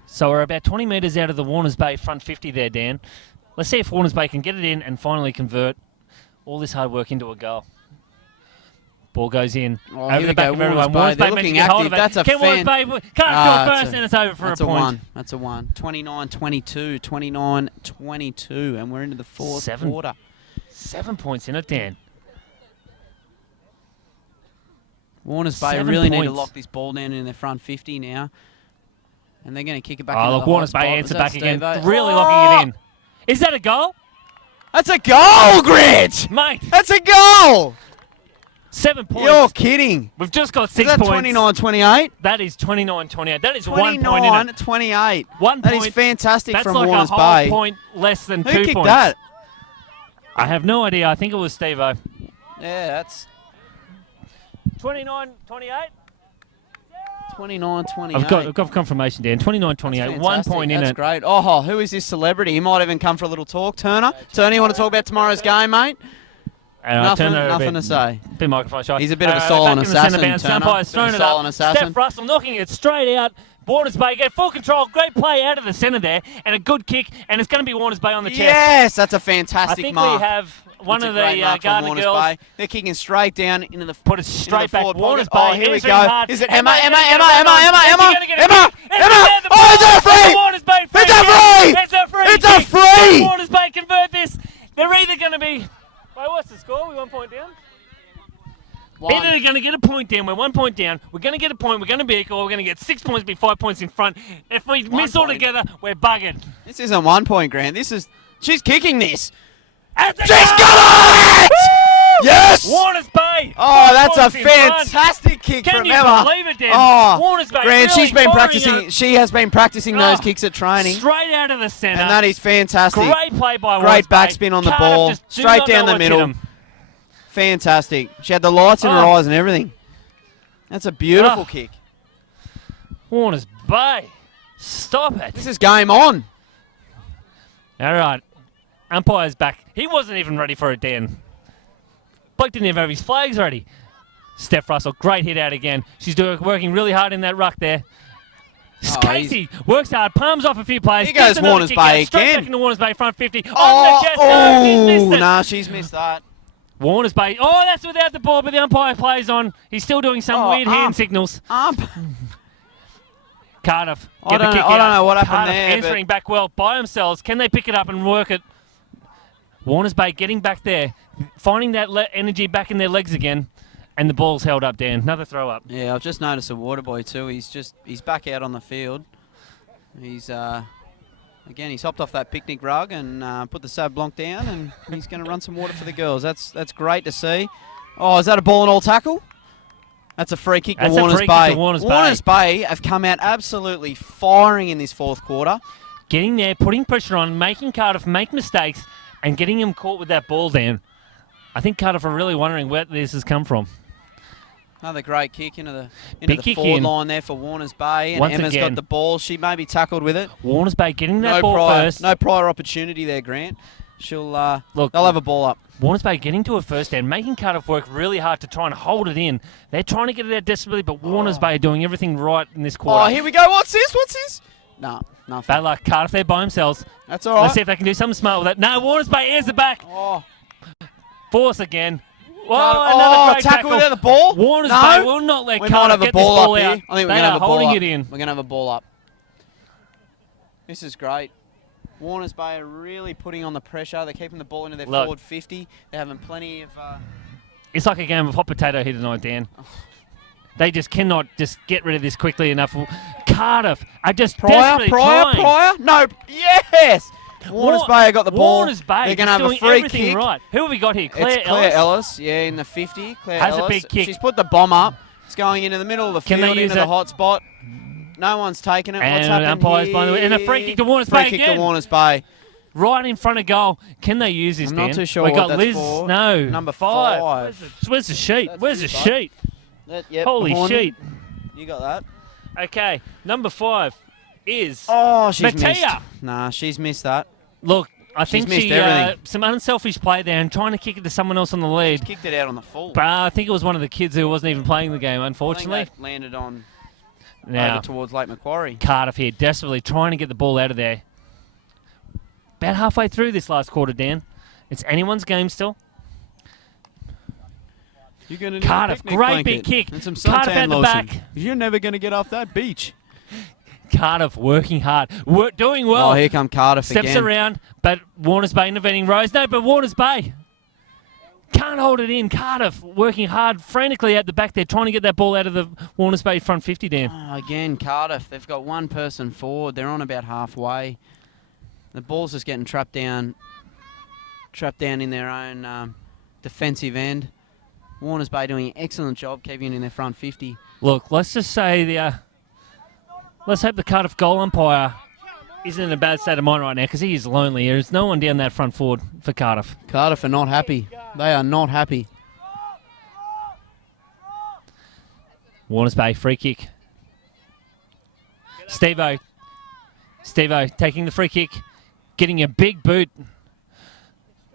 So we're about 20 metres out of the Warners Bay front 50 there, Dan. Let's see if Warners Bay can get it in and finally convert all this hard work into a goal. Ball goes in. Oh, Over here the we back go, of everyone. Warners Bay. They're Warners Bay looking managed to get hold active. of it. That's a Can Warners Bay can't do it first, and it's over for a point. One. That's a one. 29-22. 29-22. And we're into the fourth quarter. 7 points in it, Dan. Warners Bay 7 really need to points. lock this ball down in their front 50 now. And they're going to kick it back Oh, into look, the Warners high Bay spot. answer Is back that again. Steve-O? Really Oh! locking it in. Is that a goal? That's a goal, Grant! Mate. That's a goal! 7 points. You're kidding. We've just got Is 6 that points. 29-28? That is 29-28. That is 1 point in it. 29-28. 1 That point. is fantastic That's from like Warners a whole Bay. point less than Who 2 kicked points. that? I have no idea. I think it was Steve-O. Yeah, that's 29-28? 29-28. I've got confirmation, Dan. 29-28. 1 point in That's it. great. Oh, who is this celebrity? He might even come for a little talk. Turner? Turner, you want to talk about tomorrow's game, mate? Nothing to say. Bit microphone shy. He's a bit of a silent assassin, Turner. Umpire's Bit of a thrown it silent up. assassin. Steph Russell knocking it straight out. Warners Bay get full control. Great play out of the centre there. And a good kick. And it's going to be Warners Bay on the chest. Yes, that's a I fantastic think mark. we have one That's of a great the mark from Gardner Warners girls. Bay. They're kicking straight down into the Put it straight back. forward Warners pocket. Bay. Oh, here we answering go. hard. Is it Emma? Emma? Oh, It's a free! Warners Bay free It's a kick. free! It's a free! It's a kick. free! Warners Bay convert this. They're either going to be. Wait, what's the score? We 1 point down. Either they're going to get a point down, we're 1 point down, we're going to get a point, we're going to be equal, we're going to get 6 points, be 5 points in front. If we miss altogether, we're buggered. This isn't 1 point, Grant. This is... She's kicking this. At the She's goal! got it! Yes! Warners Bay! Oh, 5 that's a points in front. fantastic kick Can from you Emma. believe it, Dan? Oh, Warners Bay Grant, really she's been firing practicing. up. She has been practicing those Oh, kicks at training, Straight out of the centre. and that is fantastic. Great play by Great Warners Bay. backspin on the Cardiff ball, just do straight not down know the what's hit middle. 'em. Fantastic. She had the lights in her Oh. eyes and everything. That's a beautiful Oh. kick. Warners Bay. Stop it. This is game on. All right. Umpire's back. He wasn't even ready for it, Dan. Bloke didn't even have his flags ready. Steph Russell, great hit out again. She's working really hard in that ruck there. Oh, Casey works hard, palms off a few players. Here goes gets another Warners kick Bay out, straight again. back into Warners Bay front 50. On Oh, the chest. No, he's missed it. nah, she's missed that. Warners Bay. Oh, that's without the ball, but the umpire plays on. He's still doing some weird hand signals. Cardiff. I don't know what happened Cardiff there, but- answering back well by themselves. Can they pick it up and work it? Warners Bay getting back there, finding that energy back in their legs again, and the ball's held up, Dan. Another throw up. Yeah, I've just noticed a Waterboy too. He's back out on the field. He's again he's hopped off that picnic rug and put the Sauv Blanc down, and he's going to run some water for the girls. That's great to see. Oh, is that a ball and all tackle? That's a free kick to That's a Warners free Bay. kick to Warners Bay. Warners Bay have come out absolutely firing in this fourth quarter. Getting there, putting pressure on, making Cardiff make mistakes, and getting him caught with that ball, Dan. I think Cardiff are really wondering where this has come from. Another great kick into the Big kick forward in. line there for Warners Bay, and Once Emma's again. got the ball. She may be tackled with it. Warners Bay getting that ball first. No prior opportunity there, Grant. She'll Look, they'll have a ball up. Warners Bay getting to it first and making Cardiff work really hard to try and hold it in. They're trying to get it out desperately, but Warners Bay are doing everything right in this quarter. Oh, here we go. What's this? No, nothing. Bad luck. Cardiff there by themselves. That's all right. Let's see if they can do something smart with it. No, Warners Bay airs the back. Oh, Force again. Whoa, Cardiff- another great tackle without the ball. Warners No. Bay will not let We might Cardiff have a get this ball ball up out. here. I think we're They going to have are a ball holding up. it in. We're going to have a ball up. This is great. Warners Bay are really putting on the pressure. They're keeping the ball into their Look. forward 50. They're having plenty of... It's like a game of hot potato here tonight, Dan. They just cannot just get rid of this quickly enough. Cardiff are just desperately trying. Pryor. No, yes! Warners Bay got the ball. Warners Bay They're going to have a doing free everything kick. right. Who have we got here? It's Claire Ellis, yeah, in the 50. Claire Has a Ellis. big kick. She's put the bomb up. It's going into the middle of the Can they field, use into the it? hot spot. No one's taken it. What's And happened umpires here? by the way. And a free kick to Warners Free Bay kick again. to Warners Bay. Right in front of goal. Can they use this, I'm Dan? not too sure We what got that's Liz. for. No. Number 5. five. Where's the sheet? That's Where's the you, bud. sheet? Yep, Holy behind me. sheet. You got that. Okay, number 5 is... Oh, she's Mattia. missed. Nah, she's missed that. Look, I She's think missed she everything. some unselfish play there and trying to kick it to someone else on the lead. She's kicked it out on the full. But I think it was one of the kids who wasn't even playing the game, I unfortunately. think that landed on Now, over towards Lake Macquarie. Cardiff here desperately trying to get the ball out of there. About halfway through this last quarter, Dan. It's anyone's game still. You're gonna need Cardiff, a picnic great blanket big kick. and some Cardiff suntan at the lotion. back. You're never going to get off that beach. Cardiff working hard, doing well. Oh, here come Cardiff Steps again. around, but Warners Bay intervening. Rose, no, but Warners Bay can't hold it in. Cardiff working hard, frantically at the back there, trying to get that ball out of the Warners Bay front 50, Dan. Oh, again, Cardiff. They've got one person forward. They're on about halfway. The ball's just getting trapped down in their own defensive end. Warners Bay doing an excellent job keeping it in their front 50. Look, let's just say let's hope the Cardiff goal umpire isn't in a bad state of mind right now because he is lonely. There's no one down that front forward for Cardiff. Cardiff are not happy. They are not happy. Warners Bay, free kick. Steve-O taking the free kick, getting a big boot,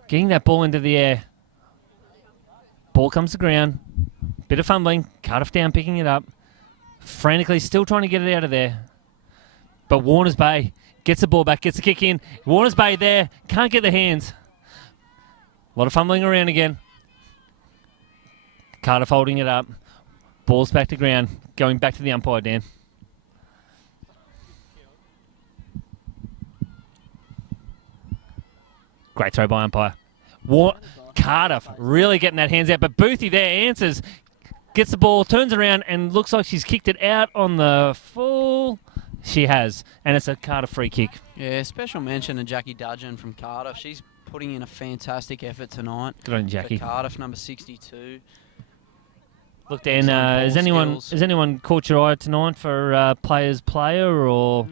getting that ball into the air. Ball comes to ground. Bit of fumbling. Cardiff down, picking it up. Frantically still trying to get it out of there. But Warners Bay gets the ball back, gets the kick in. Warners Bay there, can't get the hands. A lot of fumbling around again. Cardiff holding it up. Ball's back to ground. Going back to the umpire, Dan. Great throw by umpire. Cardiff really getting that hands out, but Boothie there answers. Gets the ball, turns around, and looks like she's kicked it out on the full. She has, and it's a Cardiff free kick. Yeah, special mention to Jackie Dudgeon from Cardiff. She's putting in a fantastic effort tonight. Good on Jackie. For Cardiff, number 62. Look, Dan, has anyone caught your eye tonight for players player or?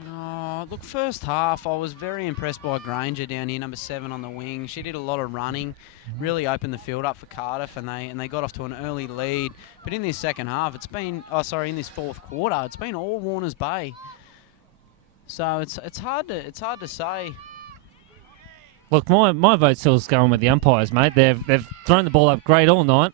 Look, first half, I was very impressed by Granger down here, number 7 on the wing. She did a lot of running, really opened the field up for Cardiff, and they got off to an early lead. But in this second half, in this fourth quarter, it's been all Warners Bay. So it's hard to say. Look, my vote still's going with the umpires, mate. They've thrown the ball up great all night.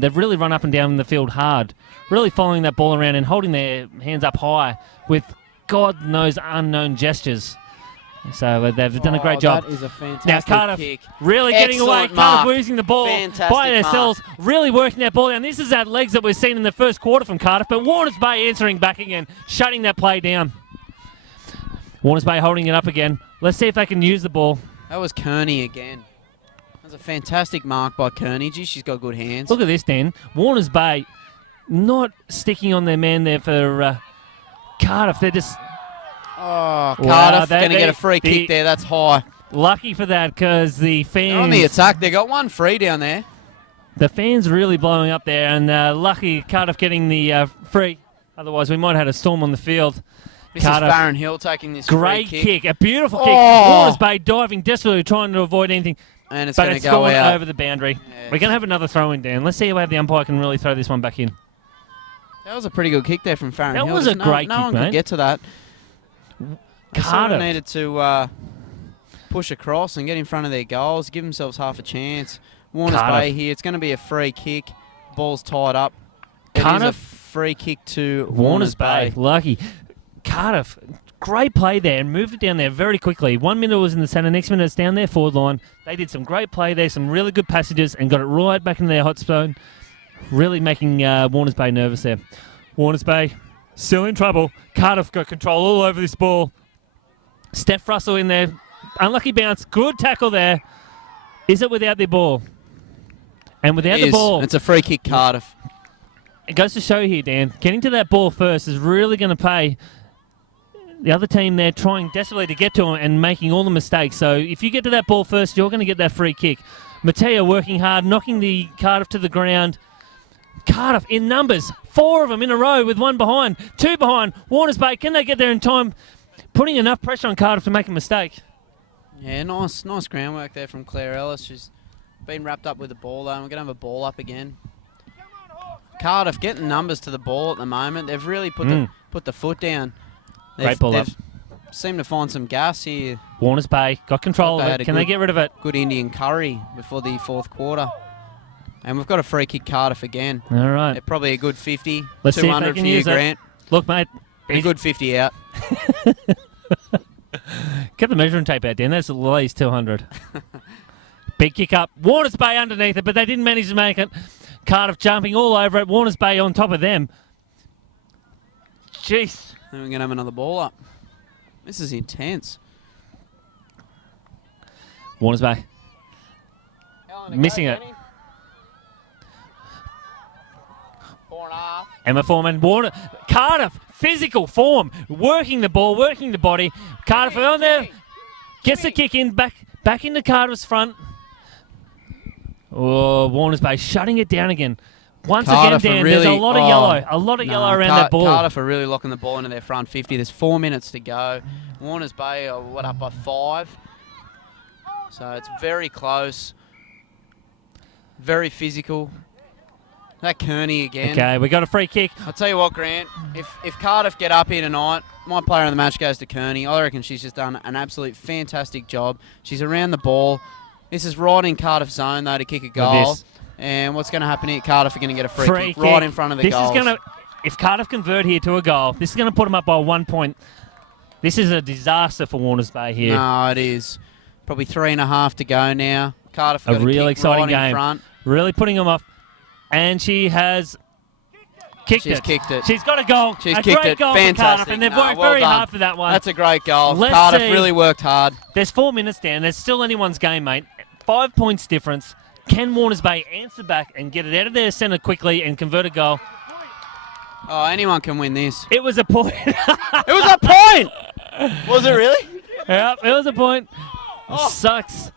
They've really run up and down the field hard, really following that ball around and holding their hands up high with God knows unknown gestures. So they've done a great job. That is a fantastic now Cardiff kick. really getting away. Excellent mark. Cardiff losing the ball Fantastic by themselves, really working that ball down. This is that legs that we've seen in the first quarter from Cardiff, but Warners Bay answering back again, shutting that play down. Warners Bay holding it up again. Let's see if they can use the ball. That was Kearney again. That was a fantastic mark by Kearney. Gee, she's got good hands. Look at this, Dan. Warners Bay not sticking on their man there for Cardiff. They're just... Oh, Cardiff going to get a free kick there. That's high. Lucky for that because the fans... They're on the attack. They got one free down there. The fans really blowing up there, and lucky Cardiff getting the free. Otherwise, we might have had a storm on the field. This is Farron Hill taking this great free kick. A beautiful kick. Oh. Warners Bay diving desperately, trying to avoid anything. And it's but going to it's go gone out. over the boundary. Yes. We're going to have another throw in, Dan. Let's see how the umpire can really throw this one back in. That was a pretty good kick there from Farron Hill. That was a great no kick, one mate. could get to that. They sort Cardiff of needed to push across and get in front of their goals, give themselves half a chance. Warners Bay here. It's going to be a free kick. Ball's tied up. It is a free kick to Warners Bay. Lucky. Cardiff, great play there and moved it down there very quickly. 1 minute was in the centre, next minute it's down their forward line. They did some great play there, some really good passages and got it right back into their hot zone. Really making Warners Bay nervous there. Warners Bay still in trouble. Cardiff got control all over this ball. Steph Russell in there. Unlucky bounce. Good tackle there. Is it without the ball? And without the ball... It's a free kick, Cardiff. It goes to show here, Dan. Getting to that ball first is really going to pay. The other team there trying desperately to get to him and making all the mistakes. So if you get to that ball first, you're going to get that free kick. Mateo working hard, knocking the Cardiff to the ground. Cardiff in numbers. 4 of them in a row with 1 behind. 2 behind. Warners Bay, can they get there in time? Putting enough pressure on Cardiff to make a mistake. Yeah, nice groundwork there from Claire Ellis. She's been wrapped up with the ball though. We're going to have a ball up again. Cardiff getting numbers to the ball at the moment. They've really put the foot down. Great ball up. Seem to find some gas here. Warners Bay got control of it. Can they get rid of it? Good Indian curry before the fourth quarter. And we've got a free kick Cardiff again. All right. They're probably a good 50. Let's 200 for you, Grant. Look, mate. A good 50 out. Get the measuring tape out, Dan. That's at least 200. Big kick up. Warners Bay underneath it, but they didn't manage to make it. Cardiff jumping all over it. Warners Bay on top of them. Jeez. Then we're going to have another ball up. This is intense. Warners Bay. Missing it. 4.5. Emma Foreman. Cardiff. Physical form. Working the ball. Working the body. Cardiff on there. Gets the kick in. Back into Cardiff's front. Oh, Warners Bay shutting it down again. Once Cardiff again, are Dan, really- there's a lot of yellow. A lot of yellow around that ball. Cardiff are really locking the ball into their front 50. There's 4 minutes to go. Warners Bay are, up by 5? So it's very close. Very physical. That Kearney again. Okay, we got a free kick. I'll tell you what, Grant. If Cardiff get up here tonight, my player of the match goes to Kearney. I reckon she's just done an absolute fantastic job. She's around the ball. This is right in Cardiff's zone, though, to kick a goal. And what's going to happen here? Cardiff are going to get a free kick right in front of the goals. If Cardiff convert here to a goal, this is going to put them up by 1 point. This is a disaster for Warners Bay here. No, it is. Probably 3.5 to go now. Cardiff have got a real kick exciting right game. in front. Really putting them off. And she has kicked it. Kicked it. She's got a goal. She's a kicked great it. goal Fantastic. for Cardiff, and they've worked well very done. hard for that one. That's a great goal. Let's Cardiff see. really worked hard. There's 4 minutes down. There's still anyone's game, mate. 5 points difference. Can Warners Bay answer back and get it out of their centre quickly and convert a goal? Oh, anyone can win this. It was a point. It was a point! Was it really? Yep, it was a point. Oh. Sucks.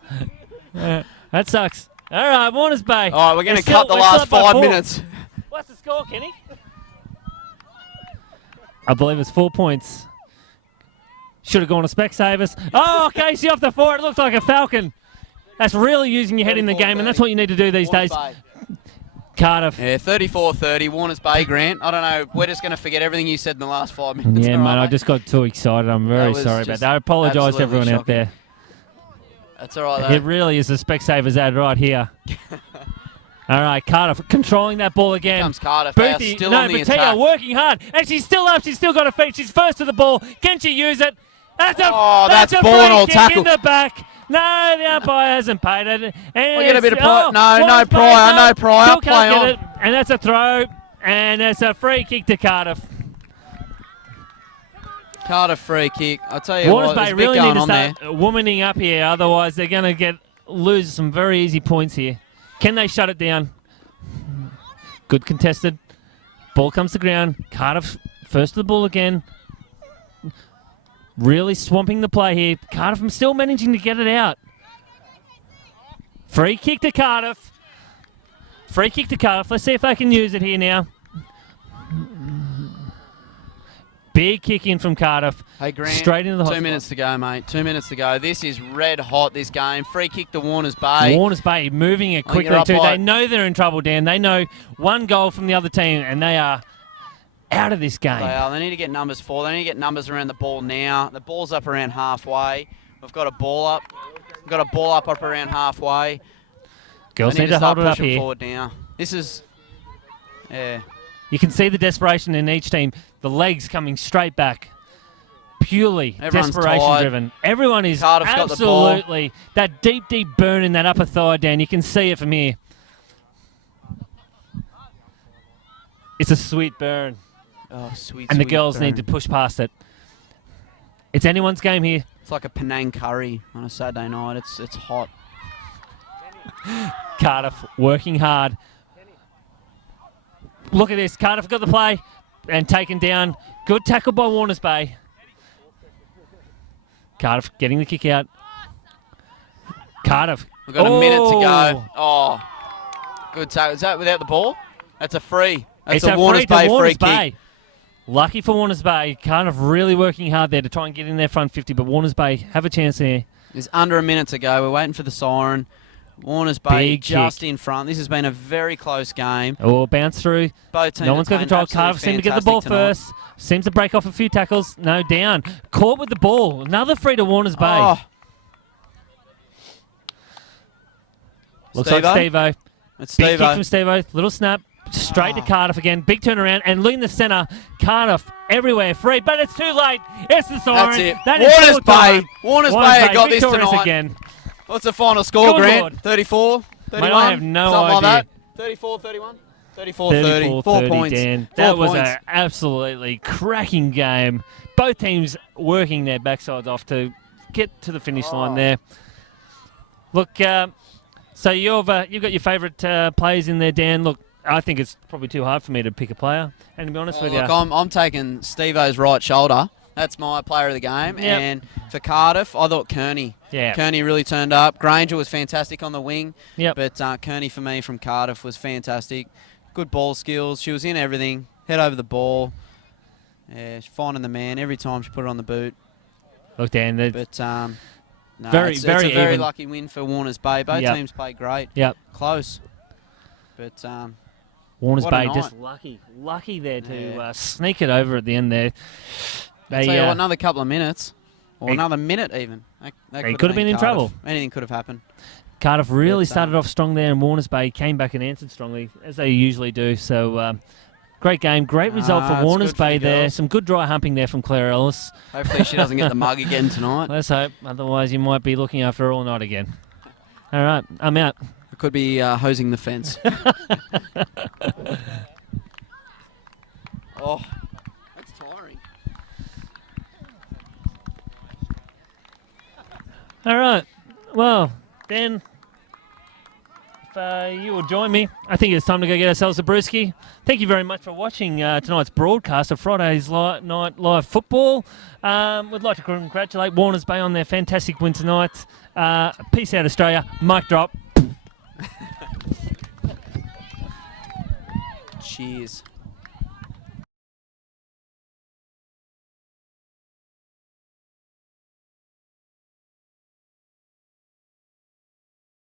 That sucks. All right, Warners Bay. All right, we're going to They're cut the still- last we're still up by 5 4. minutes. What's the score, Kenny? I believe it's 4 points. Should have gone to Specsavers. Oh, Casey off the 4. It looks like a falcon. That's really using your head in the game, and that's what you need to do these days. Bay. Cardiff. Yeah, 34-30, Warners Bay, Grant. I don't know, we're just going to forget everything you said in the last 5 minutes. Yeah, all mate, right, I just got too excited. I'm very was sorry about just that. I apologise to absolutely everyone out shocking. there. That's all right, though. It really is a Specsavers ad right here. All right, Cardiff controlling that ball again. Here comes Cardiff. They are Boothie, still no, on the but Tia attack. working hard, and she's still up. She's still got her feet. She's first to the ball. Can she use it? That's a that's a ball and free all kick tackle. in the back. No, the umpire hasn't paid it. And We get a bit of it's- no Warners Bay, prior, no prior. Still can't Play get on. it, and that's a throw, and it's a free kick to Cardiff. Cardiff free kick. I'll tell you Warners what, there's Bay a bit really need going to on there. start womaning up here, otherwise they're going to lose some very easy points here. Can they shut it down? Good contested. Ball comes to ground. Cardiff first to the ball again. Really swamping the play here. Cardiff still managing to get it out. Free kick to Cardiff. Free kick to Cardiff. Let's see if they can use it here now. Big kick in from Cardiff. Hey, Grant, Straight into the hot 2 spot. minutes to go, mate. 2 minutes to go. This is red hot, this game. Free kick to Warners Bay. Warners Bay moving it I think quickly they're up too. by- They know they're in trouble, Dan. They know one goal from the other team, and they are out of this game. They need to get numbers 4. They need to get numbers around the ball now. The ball's up around halfway. We've got a ball up. We've got a ball up around halfway. Girls They need to start hold it up pushing here. forward now. This is, yeah. You can see the desperation in each team. The legs coming straight back. Purely Everyone's desperation tired. driven. Everyone is Cardiff's got the ball. absolutely that deep burn in that upper thigh, Dan. You can see it from here. It's a sweet burn. Oh, sweet, And the sweet girls burn. need to push past it. It's anyone's game here. It's like a Penang curry on a Saturday night. It's hot. Cardiff working hard. Look at this. Cardiff got the play and taken down. Good tackle by Warners Bay. Cardiff getting the kick out. Cardiff. We've got a minute to go. Oh, good tackle. Is that without the ball? That's a free. That's It's a Warners free to Bay Warners free Bay. kick. Lucky for Warners Bay. Cardiff really working hard there to try and get in their front 50, but Warners Bay have a chance there. There's under a minute to go. We're waiting for the siren. Warners Bay Big just kick. in front. This has been a very close game. Oh, bounce through. Both teams No one's got have control. been Cardiff seem to get the absolutely ball fantastic first. Seems to break off a few tackles. No, down. Caught with the ball. Another free to Warners Bay. tonight. Looks Steve-O? like Steve-O. It's Big kick Steve-O. from Steve-O. Little snap. Straight to Cardiff again. Big turnaround. And look in the centre. Cardiff everywhere. Free. But it's too late. It's the siren. That's it. That is Warners full Bay. time. Warners Bay have got this victorious tonight. again. What's the final score, Good Grant? Lord. 34? 31? Mate, I have no Something idea. like that? 34, 31? 34, 30. 4 34-30, points. Dan. 4 That was points. an absolutely cracking game. Both teams working their backsides off to get to the finish line there. Look, so you've got your favourite players in there, Dan. Look, I think it's probably too hard for me to pick a player. And to be honest with you, Look, I'm taking Steve-O's right shoulder. That's my player of the game. Yep. And for Cardiff, I thought Kearney. Yeah. Kearney really turned up. Granger was fantastic on the wing. Yep. But Kearney, for me, from Cardiff, was fantastic. Good ball skills. She was in everything. Head over the ball. Yeah, she's finding the man every time she put it on the boot. Look, Dan, the But no, Very- it's very a very even. lucky win for Warners Bay. Both Yep. teams played great. Yep. Close. But Warners what a Bay night. just lucky there to Yeah. sneak it over at the end there. I'll tell you what, another couple of minutes, or He- another minute even. That he could have been in Cardiff. trouble. Anything could have happened. Cardiff really But, started off strong there, and Warners Bay came back and answered strongly, as they usually do. So, great game, great result for it's Warners good for Bay the there. girls. Some good dry humping there from Claire Ellis. Hopefully she doesn't get the mug again tonight. Let's hope. Otherwise, you might be looking after her all night again. All right, I'm out. It could be hosing the fence. Oh, that's tiring. All right. Well, Dan, if you will join me, I think it's time to go get ourselves a brewski. Thank you very much for watching tonight's broadcast of Friday's night live football. We'd like to congratulate Warners Bay on their fantastic win tonight. Peace out, Australia. Mic drop. Cheers.